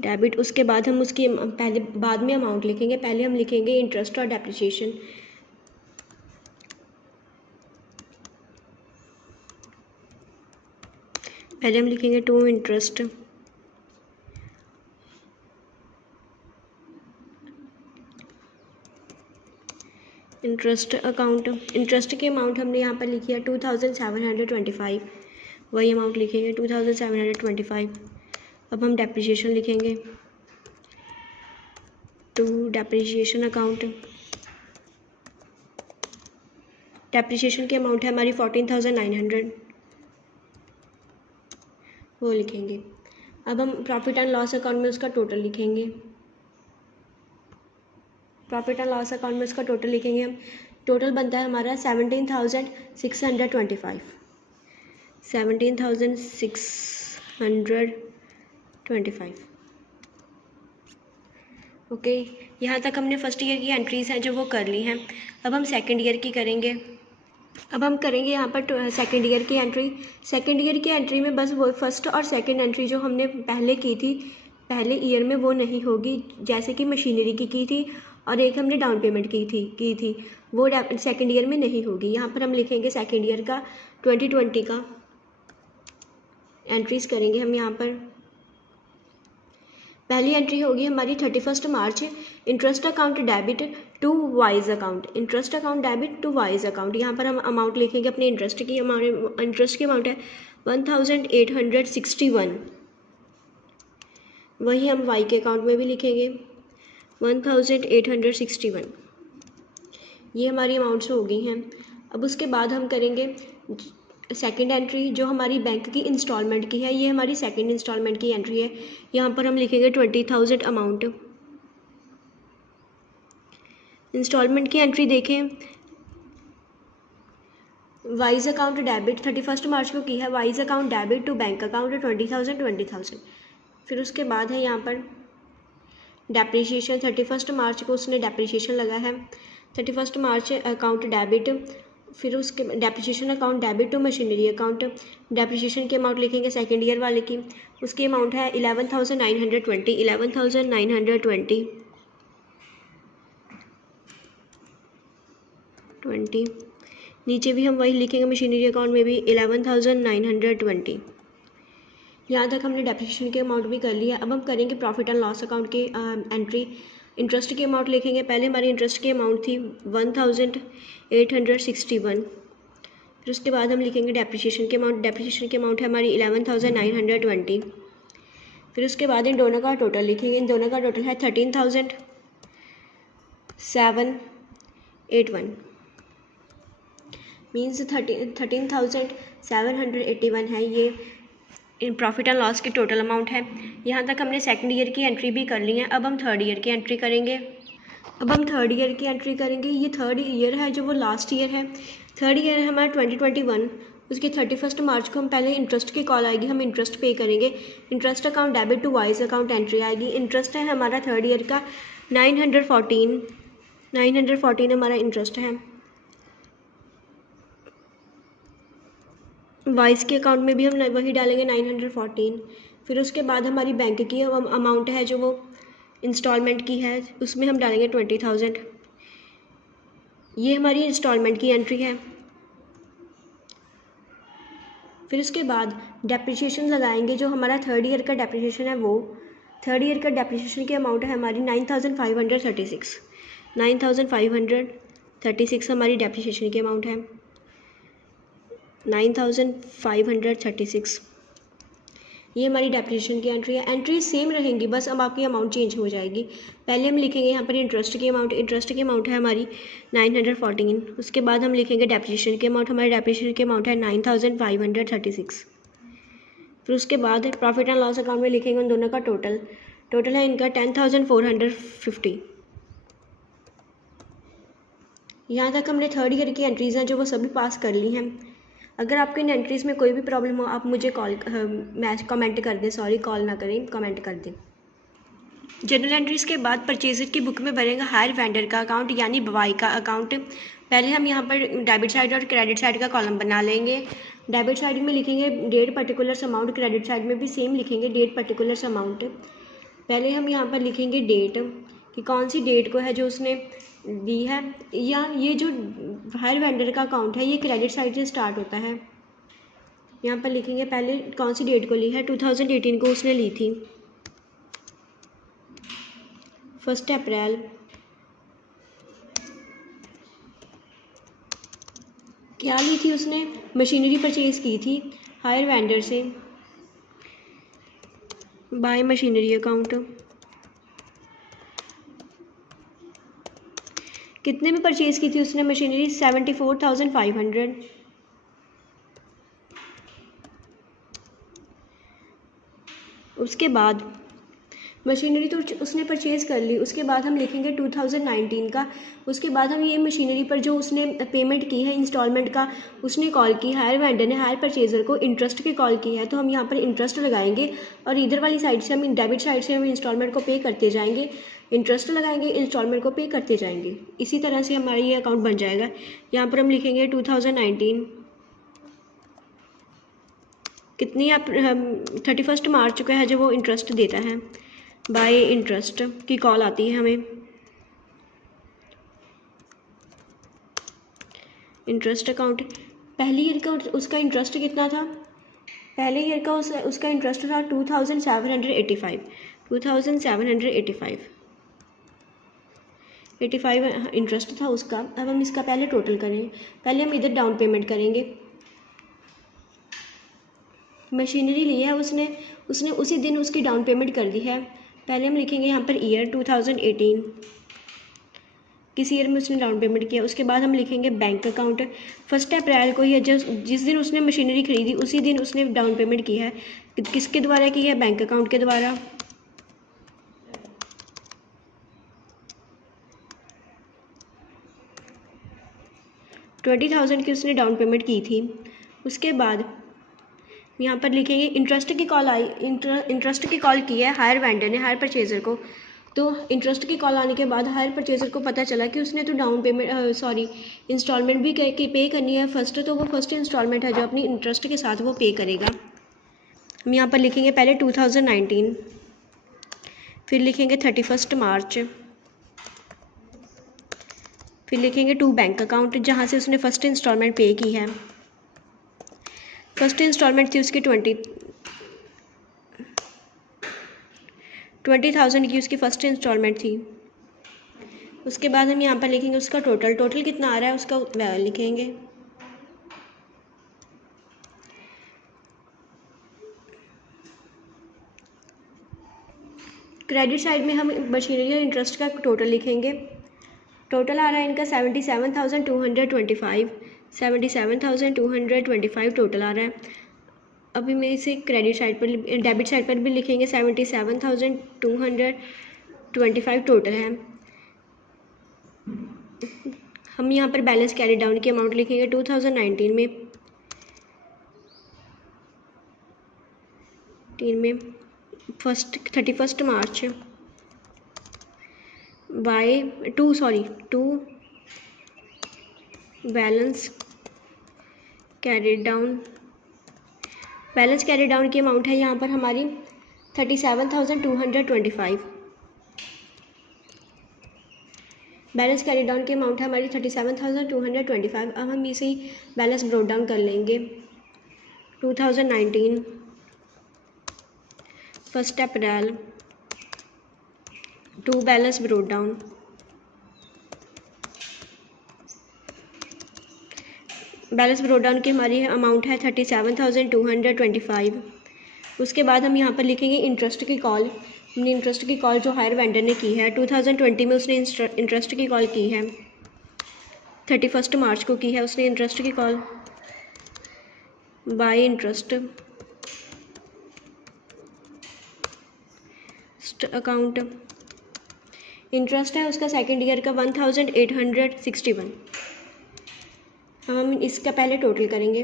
Debit उसके बाद हम उसकी पहले बाद में अमाउंट लिखेंगे। पहले हम लिखेंगे इंटरेस्ट और डेप्रिसिएशन। पहले हम लिखेंगे to interest, interest account. Interest की अमाउंट हमने यहाँ पर लिखी है 2,725, वही अमाउंट लिखेंगे 2,725। अब हम डेप्रिसिएशन लिखेंगे, टू डेप्रिसिएशन अकाउंट। डेप्रिसिएशन की अमाउंट है हमारी 14,900, वो लिखेंगे। अब हम प्रॉफिट एंड लॉस अकाउंट में उसका टोटल लिखेंगे। प्रॉफिट एंड लॉस अकाउंट में उसका टोटल लिखेंगे हम। टोटल बनता है हमारा 17,625, 17,625। ओके, यहाँ तक हमने फर्स्ट ईयर की एंट्रीज़ हैं जो वो कर ली हैं। अब हम सेकंड ईयर की करेंगे। अब हम करेंगे यहाँ पर सेकंड ईयर की एंट्री। सेकंड ईयर की एंट्री में बस वो फर्स्ट और सेकंड एंट्री जो हमने पहले की थी पहले ईयर में वो नहीं होगी, जैसे कि मशीनरी की थी और एक हमने डाउन पेमेंट की थी वो सेकंड ईयर में नहीं होगी। यहाँ पर हम लिखेंगे सेकंड ईयर का 2020 का एंट्रीज़ करेंगे हम यहाँ पर। पहली एंट्री होगी हमारी 31 मार्च, interest account debit to wise account, interest account debit to wise account. यहाँ पर हम अमाउंट लिखेंगे अपने इंटरेस्ट की अमाउंट। इंटरेस्ट की अमाउंट है 1,861, वही हम वाई के अकाउंट में भी लिखेंगे 1,861। ये हमारी अमाउंट्स हो गई हैं। अब उसके बाद हम करेंगे सेकंड एंट्री जो हमारी बैंक की इंस्टॉलमेंट की है। ये हमारी सेकंड इंस्टॉलमेंट की एंट्री है। यहाँ पर हम लिखेंगे 20,000 अमाउंट। इंस्टॉलमेंट की एंट्री देखें, वाइज अकाउंट डेबिट 31 मार्च को की है, Y's account debit to bank account 20,000। फिर उसके बाद है यहाँ पर डेप्रिसिएशन, 31 मार्च को उसने डेप्रिसिएशन लगा है, 31 मार्च अकाउंट डेबिट, फिर उसके depreciation account debit to machinery account. Depreciation की अमाउंट लिखेंगे सेकेंड ईयर वाले की, उसकी अमाउंट है 11,920, 11,920। नीचे भी हम वही लिखेंगे मशीनरी अकाउंट में भी 11,920। यहाँ तक हमने डेप्रिसिएशन की अमाउंट भी कर लिया। अब हम करेंगे प्रॉफिट एंड लॉस अकाउंट की एंट्री। इंटरेस्ट की अमाउंट लिखेंगे। पहले हमारी इंटरेस्ट की अमाउंट थी 1,861, फिर उसके बाद हम लिखेंगे डेप्रिसिएशन की अमाउंट। डेप्रिसिएशन की अमाउंट है हमारी 11,920। फिर उसके बाद इन दोनों का टोटल लिखेंगे। इन दोनों का टोटल है 13,781, मीन्स 13,781 है ये इन प्रॉफिट एंड लॉस की टोटल अमाउंट है। यहाँ तक हमने सेकंड ईयर की एंट्री भी कर ली है। अब हम थर्ड ईयर की एंट्री करेंगे। ये थर्ड ईयर है जो वो लास्ट ईयर है। थर्ड ईयर है हमारा 2021, उसके 31 मार्च को हम पहले इंटरेस्ट की कॉल आएगी, हम इंटरेस्ट पे करेंगे। Interest account debit to wise account entry आएगी। इंटरेस्ट है हमारा 3rd ईयर का 914 हमारा इंटरेस्ट है। वाइस के अकाउंट में भी हम वही डालेंगे 914। फिर उसके बाद हमारी बैंक की अमाउंट है जो वो इंस्टॉलमेंट की है, उसमें हम डालेंगे 20,000। ये हमारी इंस्टॉलमेंट की एंट्री है। फिर उसके बाद डेप्रिसिएशन लगाएंगे, जो हमारा 3rd ईयर का डेप्रिसिएशन है वो 3rd ईयर का डेप्रिसिएशन की अमाउंट है हमारी 9,536 हमारी डेप्रिसिएशन की अमाउंट है 9,536। ये हमारी डेप्रिसिएशन की एंट्री है। एंट्री सेम रहेंगी, बस अब आपकी अमाउंट चेंज हो जाएगी। पहले हम लिखेंगे यहाँ पर इंटरेस्ट की अमाउंट है हमारी 914। उसके बाद हम लिखेंगे डेप्रिसिएशन की अमाउंट, हमारी डेप्रिसिएशन की अमाउंट है 9,536। फिर उसके बाद प्रॉफिट एंड लॉस अकाउंट में लिखेंगे उन दोनों का टोटल है इनका 10,450। यहाँ तक हमने 3rd ईयर की एंट्रीज़ हैं जो वो सभी पास कर ली हैं। अगर आपको इन एंट्रीज़ में कोई भी प्रॉब्लम हो आप मुझे कमेंट कर दें, कॉल ना करें, कमेंट कर दें। जनरल एंट्रीज़ के बाद परचेजर की बुक में बनेगा हायर वेंडर का अकाउंट यानी बवाई का अकाउंट। पहले हम यहाँ पर डेबिट साइड और क्रेडिट साइड का कॉलम बना लेंगे। डेबिट साइड में लिखेंगे date particulars amount, credit side में भी सेम लिखेंगे डेट पर्टिकुलर्स अमाउंट। पहले हम यहाँ पर लिखेंगे डेट कि कौन सी डेट को है जो उसने दी है, या ये जो हायर वेंडर का अकाउंट है ये क्रेडिट साइड से स्टार्ट होता है। यहाँ पर लिखेंगे पहले कौन सी डेट को ली है, 2018 को उसने ली थी 1 अप्रैल। क्या ली थी उसने, मशीनरी परचेज की थी हायर वेंडर से, बाय मशीनरी अकाउंट। कितने में परचेज़ की थी उसने मशीनरी, 74,500। उसके बाद मशीनरी तो उसने परचेज़ कर ली। उसके बाद हम लिखेंगे 2019 का। उसके बाद हम ये मशीनरी पर जो उसने पेमेंट की है इंस्टॉलमेंट का, उसने कॉल की, हायर वेंडर ने हायर परचेज़र को इंटरेस्ट की कॉल की है, तो हम यहाँ पर इंटरेस्ट लगाएंगे और इधर वाली साइड से हम डेबिट साइड से हम इंस्टॉलमेंट को पे करते जाएंगे, इंटरेस्ट लगाएंगे, इंस्टॉलमेंट को पे करते जाएंगे। इसी तरह से हमारा ये अकाउंट बन जाएगा। यहाँ पर हम लिखेंगे 2019 कितनी आप 31 मार्च को है जो वो इंटरेस्ट देता है, बाय इंटरेस्ट की कॉल आती है हमें। इंटरेस्ट अकाउंट पहली ईयर का उसका इंटरेस्ट कितना था, पहले ईयर का उसका इंटरेस्ट था 2,785 इंटरेस्ट था उसका। अब हम इसका पहले टोटल करें। पहले हम इधर डाउन पेमेंट करेंगे। मशीनरी ली है उसने उसी दिन उसकी डाउन पेमेंट कर दी है। पहले हम लिखेंगे यहाँ पर ईयर 2018 किस ईयर में उसने डाउन पेमेंट किया। उसके बाद हम लिखेंगे बैंक अकाउंट, 1 अप्रैल को ही जिस दिन उसने मशीनरी खरीदी उसी दिन उसने डाउन पेमेंट की है। किसके द्वारा की है, बैंक अकाउंट के द्वारा। $20,000 की उसने डाउन पेमेंट की थी। उसके बाद यहाँ पर लिखेंगे इंटरेस्ट की कॉल आई, इंटरेस्ट की कॉल की है हायर वेंडर ने हायर परचेज़र को। तो इंटरेस्ट की कॉल आने के बाद हायर परचेज़र को पता चला कि उसने तो डाउन पेमेंट इंस्टॉलमेंट भी पे करनी है फर्स्ट, तो वो फर्स्ट इंस्टॉलमेंट है जो अपनी इंटरेस्ट के साथ वो पे करेगा। हम यहाँ पर लिखेंगे पहले 2019, फिर लिखेंगे 31 मार्च, फिर लिखेंगे टू बैंक अकाउंट जहाँ से उसने फर्स्ट इंस्टॉलमेंट पे की है। फर्स्ट इंस्टॉलमेंट थी उसकी 20,000 की उसकी फ़र्स्ट इंस्टॉलमेंट थी। उसके बाद हम यहाँ पर लिखेंगे उसका टोटल कितना आ रहा है उसका लिखेंगे। क्रेडिट साइड में हम मशीनरी और इंटरेस्ट का टोटल लिखेंगे। टोटल आ रहा है इनका 77,225 टोटल आ रहा है। अभी मैं इसे क्रेडिट साइड पर डेबिट साइड पर भी लिखेंगे 77,225 टोटल है। हम यहाँ पर बैलेंस कैरी डाउन की अमाउंट लिखेंगे 2019 में 3 में 31 मार्च बाय 2 बैलेंस कैरिड डाउन की अमाउंट है यहाँ पर हमारी 37,225। बैलेंस कैरी डाउन की अमाउंट है हमारी 37,225। अब हम इसे ही बैलेंस ब्रोड डाउन कर लेंगे। 2019 1 अप्रैल to balance brought down. Balance brought down की हमारी अमाउंट है 37,225। उसके बाद हम यहाँ पर लिखेंगे इंटरेस्ट की कॉल। हमने इंटरेस्ट की कॉल जो हायर वेंडर ने की है 2020 में उसने इंटरेस्ट की कॉल की है, 31 मार्च को की है उसने इंटरेस्ट की call. Bye interest account, interest है उसका सेकेंड ईयर का 1,861। हम इसका पहले टोटल करेंगे,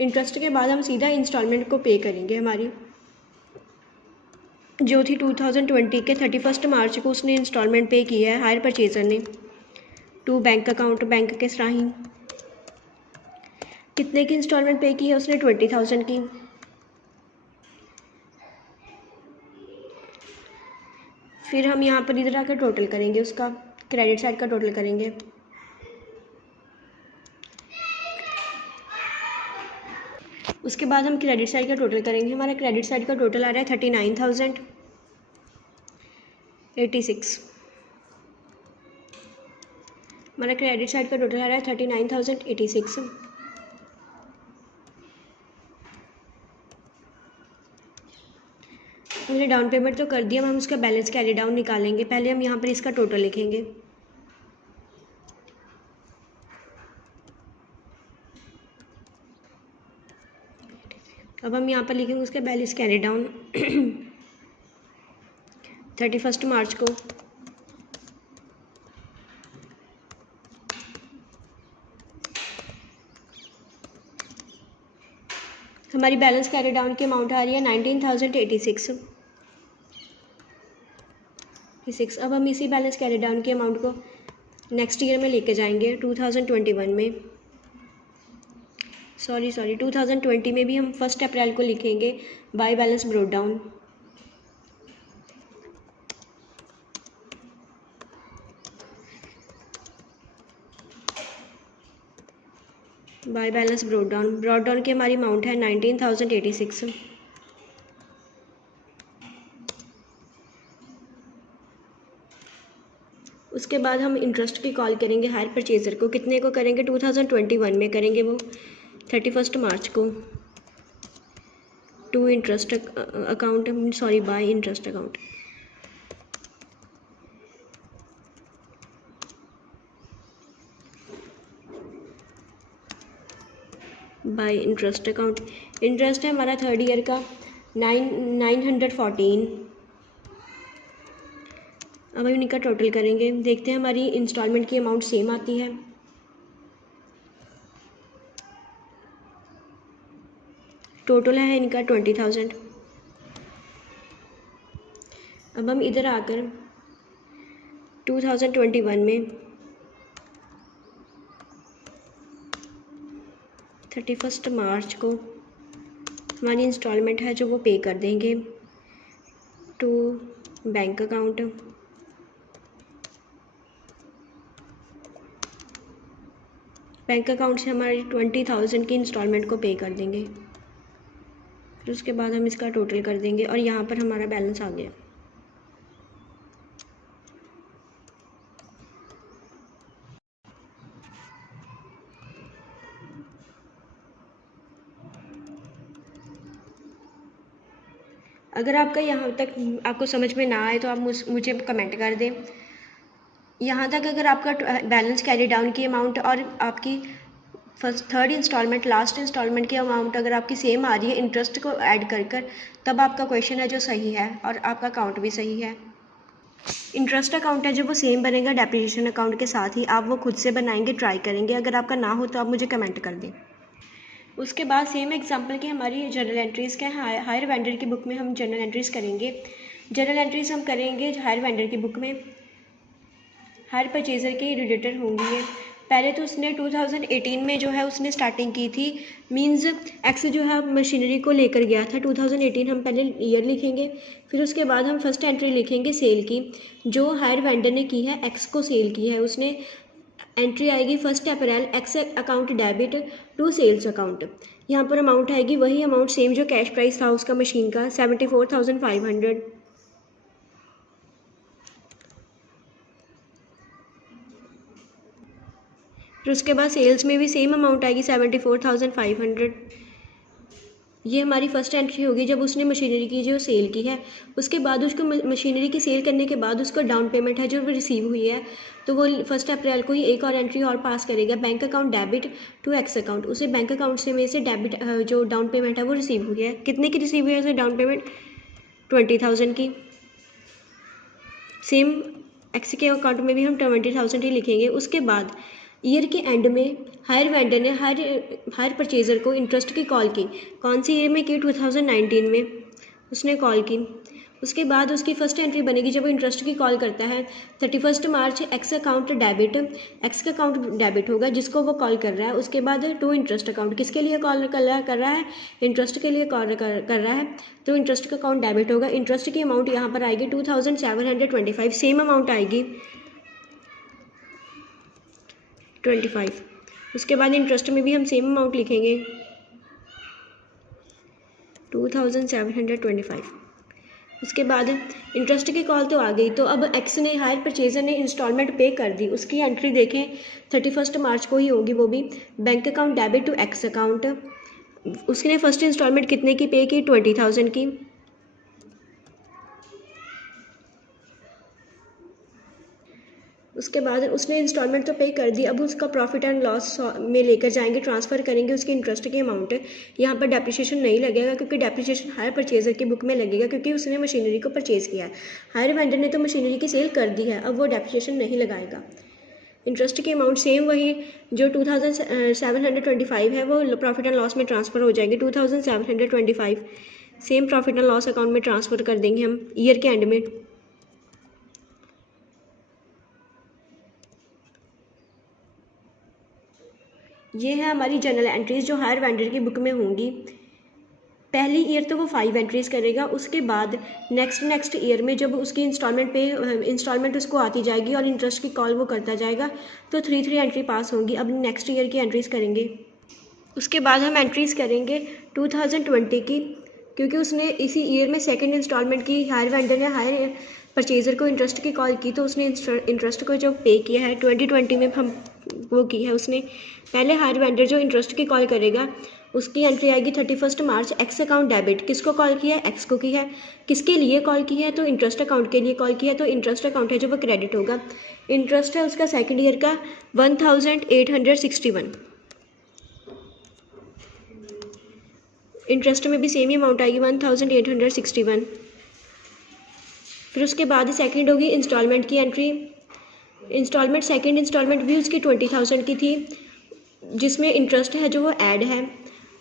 इंटरेस्ट के बाद हम सीधा इंस्टॉलमेंट को पे करेंगे। हमारी जो थी 2020 के 31 मार्च को उसने इंस्टॉलमेंट पे किया है हायर परचेजर ने टू बैंक अकाउंट, बैंक के सराही। कितने की इंस्टॉलमेंट पे की है उसने? 20,000 की। फिर हम यहाँ पर इधर आकर टोटल करेंगे, उसका क्रेडिट साइड का टोटल करेंगे। उसके बाद हम क्रेडिट साइड का टोटल करेंगे। हमारा क्रेडिट साइड का टोटल आ रहा है 39,086। हमारा क्रेडिट साइड का टोटल आ रहा है 39,086। हमने डाउन पेमेंट तो कर दिया, हम उसका बैलेंस कैरी डाउन निकालेंगे। पहले हम यहाँ पर इसका टोटल लिखेंगे। अब हम यहाँ पर लिखेंगे उसका बैलेंस कैरी डाउन 31 मार्च को। हमारी बैलेंस कैरी डाउन की अमाउंट आ रही है 19,086। अब हम इसी बैलेंस कैरी डाउन की अमाउंट को नेक्स्ट ईयर में लेके जाएंगे 2021 में। 2020 में भी हम 1 अप्रैल को लिखेंगे by balance brought down. By balance brought down की हमारी अमाउंट है 19,086। उसके बाद हम इंटरेस्ट की कॉल करेंगे हायर परचेजर को। कितने को करेंगे? 2021 में करेंगे वो 31 मार्च को to interest account, by interest account. By interest account. Interest है हमारा थर्ड ईयर का 914। अब हम इनका टोटल करेंगे, देखते हैं हमारी इंस्टॉलमेंट की अमाउंट सेम आती है। टोटल है इनका 20,000। अब हम इधर आकर 2021 में 31 मार्च को हमारी इंस्टॉलमेंट है जो वो पे कर देंगे to bank account. Bank account से हमारी 20,000 की इंस्टॉलमेंट को पे कर देंगे। फिर उसके बाद हम इसका टोटल कर देंगे और यहाँ पर हमारा बैलेंस आ गया। अगर आपका यहाँ तक आपको समझ में ना आए तो आप मुझे कमेंट कर दें। यहाँ तक अगर आपका बैलेंस कैरी डाउन की अमाउंट और आपकी थर्ड इंस्टॉलमेंट लास्ट इंस्टॉलमेंट की अमाउंट अगर आपकी सेम आ रही है इंटरेस्ट को ऐड कर तब आपका क्वेश्चन है जो सही है और आपका अकाउंट भी सही है। इंटरेस्ट अकाउंट है जो वो सेम बनेगा डेप्रिसिएशन अकाउंट के साथ ही, आप वो खुद से बनाएंगे, ट्राई करेंगे। अगर आपका ना हो तो आप मुझे कमेंट कर दें। उसके बाद सेम एग्जांपल की हमारी जर्नल एंट्रीज़ क्या है, हायर वेंडर की बुक में हम जर्नल एंट्रीज़ करेंगे। जर्नल एंट्रीज़ हम करेंगे हायर वेंडर की बुक में, हायर परचेज़र की रिलेटेड होंगी ये। पहले तो उसने 2018 में जो है उसने स्टार्टिंग की थी, मींस एक्स जो है मशीनरी को लेकर गया था 2018। हम पहले ईयर लिखेंगे, फिर उसके बाद हम फर्स्ट एंट्री लिखेंगे सेल की, जो हायर वेंडर ने की है, एक्स को सेल की है उसने। एंट्री आएगी 1 अप्रैल, X account debit to sales account. यहाँ पर अमाउंट आएगी वही अमाउंट सेम जो कैश प्राइस था उसका मशीन का, 74,500। फिर उसके बाद सेल्स में भी सेम अमाउंट आएगी 74,500। ये हमारी फर्स्ट एंट्री होगी जब उसने मशीनरी की जो सेल की है। उसके बाद उसको मशीनरी की सेल करने के बाद उसका डाउन पेमेंट है जो वो रिसीव हुई है, तो वो 1 अप्रैल को ही एक और एंट्री और पास करेगा, bank account debit to X account. उसे बैंक अकाउंट से में से डेबिट जो डाउन पेमेंट है वो रिसीव हुई है। कितने की रिसीव हुई है उसे डाउन पेमेंट? 20,000 की। सेम एक्स के अकाउंट में भी हम 20,000 ही लिखेंगे। उसके बाद ईयर के एंड में हायर वेंडर ने हायर परचेज़र को इंटरेस्ट की कॉल की। कौन सी ईयर में की? 2019 में उसने कॉल की। उसके बाद उसकी फर्स्ट एंट्री बनेगी जब वो इंटरेस्ट की कॉल करता है, 31 मार्च, एक्स अकाउंट डेबिट, एक्स का अकाउंट डेबिट होगा जिसको वो कॉल कर रहा है। उसके बाद टू इंटरेस्ट अकाउंट, किसके लिए कॉल कर रहा है? इंटरेस्ट के लिए कॉल कर रहा है, तो इंटरेस्ट का अकाउंट डेबिट होगा। इंटरेस्ट की अमाउंट यहाँ पर आएगी 2,725, सेम अमाउंट आएगी 25। उसके बाद इंटरेस्ट में भी हम सेम अमाउंट लिखेंगे 2,725। उसके बाद इंटरेस्ट की कॉल तो आ गई, तो अब एक्स ने, हायर परचेजर ने इंस्टॉलमेंट पे कर दी। उसकी एंट्री देखें 31 मार्च को ही होगी वो भी, bank account debit to X account. उसने फर्स्ट इंस्टॉलमेंट कितने की पे की? 20,000 की। उसके बाद उसने इंस्टॉलमेंट तो पे कर दी, अब उसका प्रॉफिट एंड लॉस में लेकर जाएंगे, ट्रांसफ़र करेंगे उसकी इंटरेस्ट की अमाउंट। यहाँ पर डेप्रिसिएशन नहीं लगेगा क्योंकि डेप्रिसिएशन हायर परचेज़र की बुक में लगेगा क्योंकि उसने मशीनरी को परचेज़ किया है। हायर वेंडर ने तो मशीनरी की सेल कर दी है, अब वो डेप्रिसिएशन नहीं लगाएगा। इंटरेस्ट की अमाउंट सेम वही जो 2,725 है वो प्रॉफिट एंड लॉस में ट्रांसफ़र हो जाएगी। 2,725 same profit and loss account में ट्रांसफ़र कर देंगे हम ईयर के एंड में। ये है हमारी जर्नल एंट्रीज़ जो हायर वेंडर की बुक में होंगी। पहली ईयर तो वो 5 एंट्रीज़ करेगा, उसके बाद नेक्स्ट ईयर में जब उसकी इंस्टॉलमेंट उसको आती जाएगी और इंटरेस्ट की कॉल वो करता जाएगा तो 3 एंट्री पास होंगी। अब नेक्स्ट ईयर की एंट्रीज़ करेंगे। उसके बाद हम एंट्रीज़ करेंगे 2020 की, क्योंकि उसने इसी ईयर में सेकेंड इंस्टॉलमेंट की, हायर वेंडर ने हायर परचेज़र को इंटरेस्ट की कॉल की, तो उसने इंटरेस्ट को जो पे किया है 2020 में हम वो की है उसने। पहले हायर वेंडर जो इंटरेस्ट की कॉल करेगा उसकी एंट्री आएगी 31 मार्च, एक्स अकाउंट डेबिट। किसको कॉल किया है? एक्स को की है। किसके लिए कॉल की है? तो इंटरेस्ट अकाउंट के लिए कॉल किया है, तो इंटरेस्ट अकाउंट है जो वो क्रेडिट होगा। इंटरेस्ट है उसका सेकेंड ईयर का 1,861। इंटरेस्ट में भी सेम ही अमाउंट आएगी 1,861। फिर उसके बाद सेकंड होगी इंस्टॉलमेंट की एंट्री। इंस्टॉलमेंट, सेकंड इंस्टॉलमेंट भी उसकी 20,000 की थी, जिसमें इंटरेस्ट है जो वो ऐड है।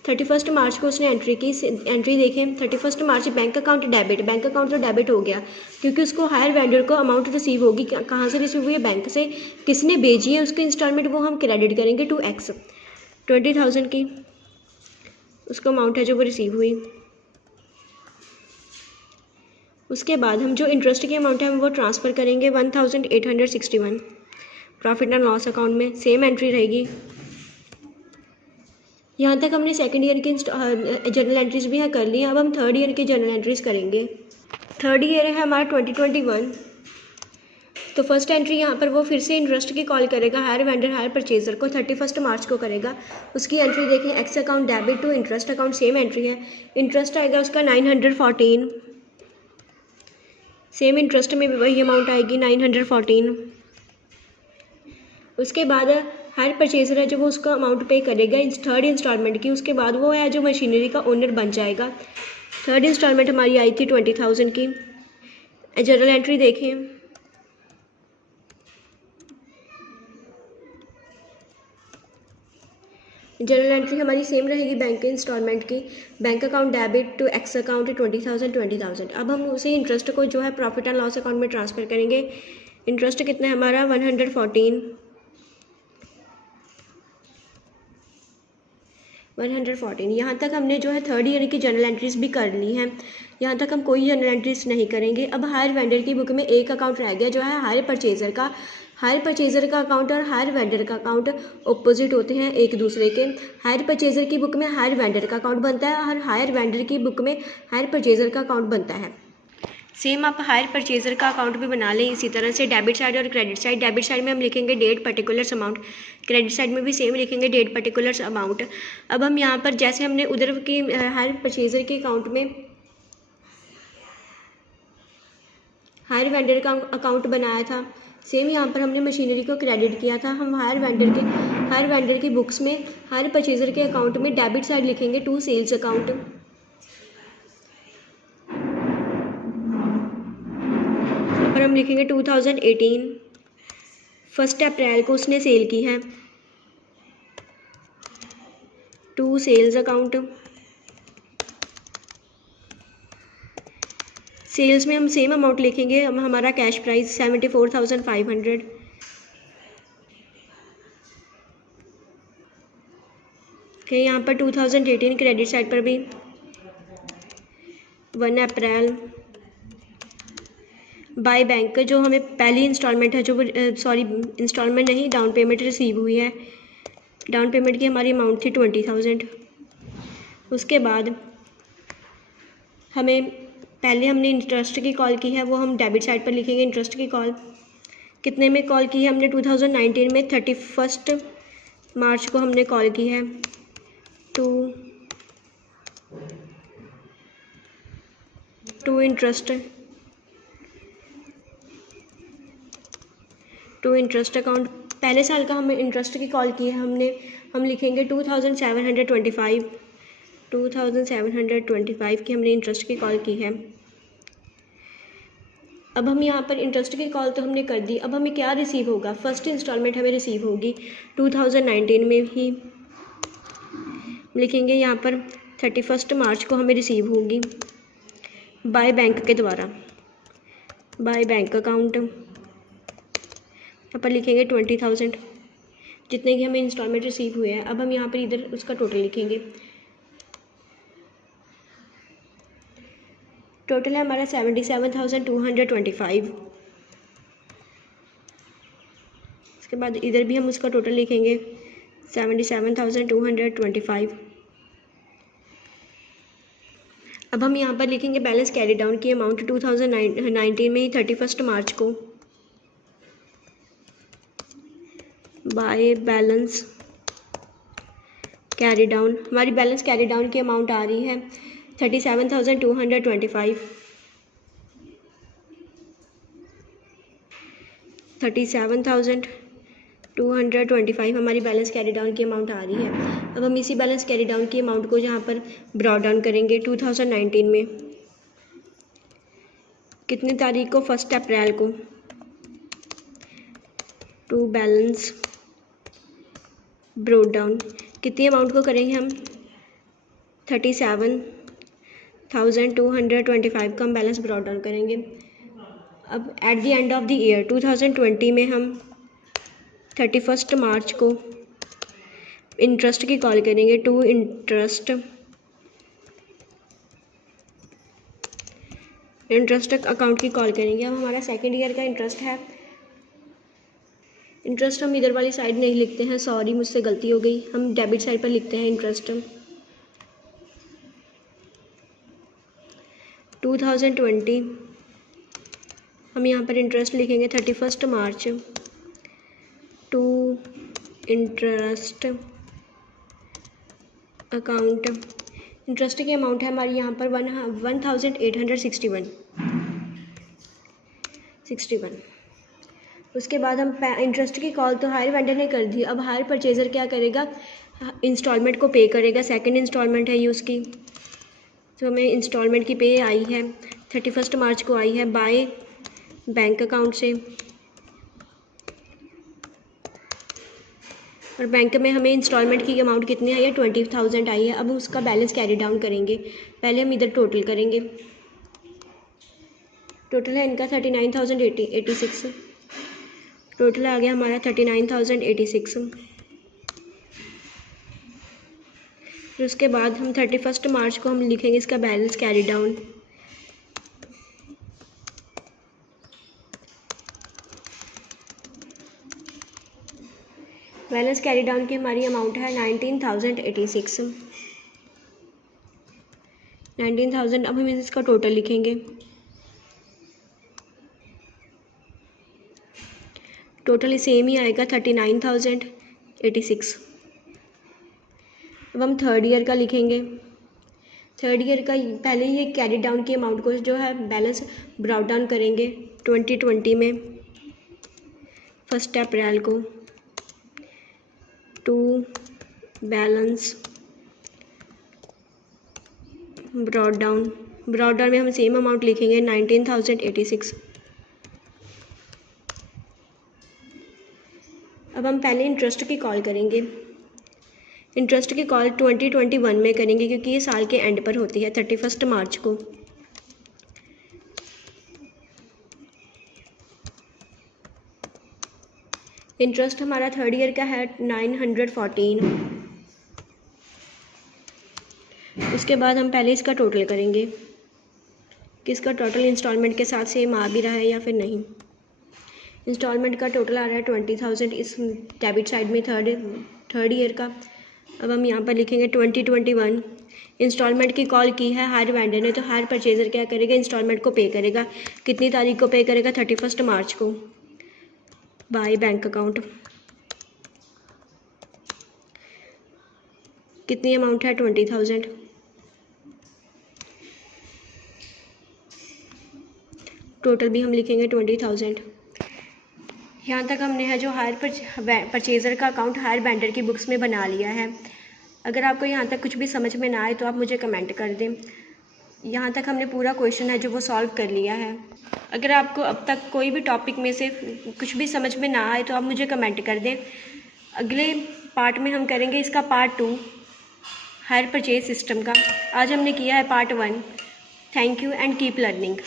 31 मार्च को उसने एंट्री की। एंट्री देखें 31 मार्च, bank account debit. Bank account तो डेबिट हो गया क्योंकि उसको हायर वेंडर को अमाउंट रिसीव होगी। कहाँ से रिसीव हुई है? बैंक से। किसने भेजी है उसकी इंस्टॉलमेंट? वो हम क्रेडिट करेंगे टू एक्स, 20,000 की उसको अमाउंट है जो वो रिसीव हुई। उसके बाद हम जो इंटरेस्ट की अमाउंट है हम वो ट्रांसफ़र करेंगे 1,861 प्रॉफिट एंड लॉस अकाउंट में। सेम एंट्री रहेगी। यहाँ तक हमने सेकंड ईयर की जर्नल एंट्रीज़ भी कर ली। अब हम थर्ड ईयर की जर्नल एंट्रीज़ करेंगे। थर्ड ईयर है हमारा 2021। तो फर्स्ट एंट्री यहाँ पर वो फिर से इंटरेस्ट की कॉल करेगा, हायर वेंडर हायर परचेज़र को 31 मार्च को करेगा। उसकी एंट्री देखें, X account debit to interest account, same entry है। इंटरेस्ट आएगा उसका 914। सेम इंटरेस्ट में भी वही अमाउंट आएगी 914। उसके बाद हायर परचेज़र है जो वो उसका अमाउंट पे करेगा थर्ड इंस्टॉलमेंट की। उसके बाद वो है जो मशीनरी का ओनर बन जाएगा। थर्ड इंस्टॉलमेंट हमारी आई थी 20,000 की। जर्नल एंट्री देखें, जर्नल एंट्री हमारी सेम रहेगी बैंक के इंस्टॉलमेंट की। Bank account debit to X account 20,000। अब हम उसी इंटरेस्ट को जो है प्रॉफिट एंड लॉस अकाउंट में ट्रांसफ़र करेंगे। इंटरेस्ट कितना है हमारा 114। यहाँ तक हमने जो है थर्ड ईयर की जर्नल एंट्रीज भी कर ली हैं। यहाँ तक हम कोई जर्नल एंट्रीज नहीं करेंगे। अब हायर वेंडर की बुक में एक अकाउंट रह गया जो है हायर परचेज़र का। हायर परचेज़र का अकाउंट और हायर वेंडर का अकाउंट ऑपोजिट होते हैं एक दूसरे के। हायर परचेज़र की बुक में हायर वेंडर का अकाउंट बनता है और हायर वेंडर की बुक में हायर परचेज़र का अकाउंट बनता है। सेम आप हायर परचेज़र का अकाउंट भी बना लें इसी तरह से। डेबिट साइड और क्रेडिट साइड, डेबिट साइड में हम लिखेंगे date particulars amount, credit side में भी सेम लिखेंगे डेट पर्टिकुलर्स अमाउंट। अब हम यहाँ पर जैसे हमने उधर की हायर परचेज़र के अकाउंट में हायर वेंडर का अकाउंट बनाया था, सेम यहाँ पर हमने मशीनरी को क्रेडिट किया था। हम हायर वेंडर की बुक्स में हायर परचेज़र के अकाउंट में डेबिट साइड लिखेंगे टू सेल्स अकाउंट। पर हम लिखेंगे 2018 1 अप्रैल को उसने सेल की है, टू सेल्स अकाउंट। सेल्स में हम सेम अमाउंट लिखेंगे। हम हमारा कैश प्राइस 74,500। ओके, यहाँ पर 2018 क्रेडिट साइड पर भी 1 अप्रैल बाय बैंक, जो हमें पहली इंस्टॉलमेंट है, जो इंस्टॉलमेंट नहीं, डाउन पेमेंट रिसीव हुई है। डाउन पेमेंट की हमारी अमाउंट थी 20,000। उसके बाद पहले हमने इंटरेस्ट की कॉल की है, वो हम डेबिट साइड पर लिखेंगे। इंटरेस्ट की कॉल कितने में कॉल की है हमने 2019 में 31 मार्च को हमने कॉल की है। टू इंटरेस्ट अकाउंट, पहले साल का हमें इंटरेस्ट की कॉल की है हम लिखेंगे 2,725 की हमने इंटरेस्ट की कॉल की है। अब हम यहाँ पर इंटरेस्ट की कॉल तो हमने कर दी। अब हमें क्या रिसीव होगा, फर्स्ट इंस्टॉलमेंट हमें रिसीव होगी 2019 में ही लिखेंगे। यहाँ पर 31 मार्च को हमें रिसीव होगी बाय बैंक के द्वारा, बाय बैंक अकाउंट। यहाँ पर लिखेंगे 20,000 जितने की हमें इंस्टॉलमेंट रिसीव हुए हैं। अब हम यहाँ पर इधर उसका टोटल लिखेंगे। टोटल है हमारा 77,225। इसके बाद इधर भी हम उसका टोटल लिखेंगे 77,225। अब हम यहाँ पर लिखेंगे बैलेंस कैरी डाउन की अमाउंट 2019 में ही 31 मार्च को बाय बैलेंस कैरी डाउन। हमारी बैलेंस कैरी डाउन की अमाउंट आ रही है 37,225। 37,225 हमारी बैलेंस कैरी डाउन की अमाउंट आ रही है। अब हम इसी बैलेंस कैरी डाउन की अमाउंट को यहाँ पर ब्रॉड डाउन करेंगे 2019 में कितनी तारीख को, 1 अप्रैल को, टू बैलेंस ब्रॉड डाउन। कितनी अमाउंट को करेंगे हम, 37,225 का हम बैलेंस ब्रॉड डाउन करेंगे। अब eight the end of the year 2020 में हम 31 मार्च को इंटरेस्ट की कॉल करेंगे, टू इंटरेस्ट अकाउंट की कॉल करेंगे। अब हमारा सेकेंड ईयर का इंटरेस्ट है। इंटरेस्ट हम इधर वाली साइड नहीं लिखते हैं, सॉरी मुझसे गलती हो गई, हम डेबिट साइड पर लिखते हैं इंटरेस्ट। 2020 हम यहाँ पर इंटरेस्ट लिखेंगे 31 March two interest account. Interest की अमाउंट है हमारी यहाँ पर 1,861। उसके बाद हम इंटरेस्ट की कॉल तो हायर वेंडर ने कर दी। अब हायर परचेज़र क्या करेगा, इंस्टॉलमेंट को पे करेगा। सेकंड इंस्टॉलमेंट है ये उसकी, जो हमें इंस्टॉलमेंट की पे आई है 31 मार्च को आई है बाय बैंक अकाउंट से। और बैंक में हमें इंस्टॉलमेंट की अमाउंट कितनी आई है, 20,000 आई है। अब उसका बैलेंस कैरी डाउन करेंगे। पहले हम इधर टोटल करेंगे। टोटल है इनका 39,086। टोटल आ गया हमारा 39,086। फिर उसके बाद हम 31 मार्च को हम लिखेंगे इसका balance carry down. Balance carry down की हमारी अमाउंट है 19,086। 19,000। अब हम इसका टोटल लिखेंगे। टोटल सेम ही आएगा 39,086। अब हम थर्ड ईयर का लिखेंगे। थर्ड ईयर का पहले ही कैरी डाउन की अमाउंट को जो है बैलेंस ब्राउट डाउन करेंगे 2020 में 1 अप्रैल को to balance brought down. Brought down में हम सेम अमाउंट लिखेंगे 19,086। अब हम पहले इंटरेस्ट की कॉल करेंगे। इंटरेस्ट की कॉल 2021 में करेंगे क्योंकि ये साल के एंड पर होती है 31 मार्च को। इंटरेस्ट हमारा थर्ड ईयर का है 914। उसके बाद हम पहले इसका टोटल करेंगे कि इसका टोटल इंस्टॉलमेंट के साथ सेम आ भी रहा है या फिर नहीं। इंस्टॉलमेंट का टोटल आ रहा है 20,000 इस डेबिट साइड में थर्ड ईयर का। अब हम यहाँ पर लिखेंगे 2021। इंस्टॉलमेंट की कॉल की है हायर वेंडर ने, तो हायर परचेज़र क्या करेगा, इंस्टॉलमेंट को पे करेगा। कितनी तारीख को पे करेगा, 31 मार्च को बाय बैंक अकाउंट। कितनी अमाउंट है, 20,000। टोटल भी हम लिखेंगे 20,000। यहाँ तक हमने है जो हायर परचेज़र का अकाउंट हायर वेंडर की बुक्स में बना लिया है। अगर आपको यहाँ तक कुछ भी समझ में ना आए तो आप मुझे कमेंट कर दें। यहाँ तक हमने पूरा क्वेश्चन है जो वो सॉल्व कर लिया है। अगर आपको अब तक कोई भी टॉपिक में से कुछ भी समझ में ना आए तो आप मुझे कमेंट कर दें। अगले पार्ट में हम करेंगे इसका पार्ट 2 हायर परचेज सिस्टम का। आज हमने किया है part 1। Thank you and keep learning.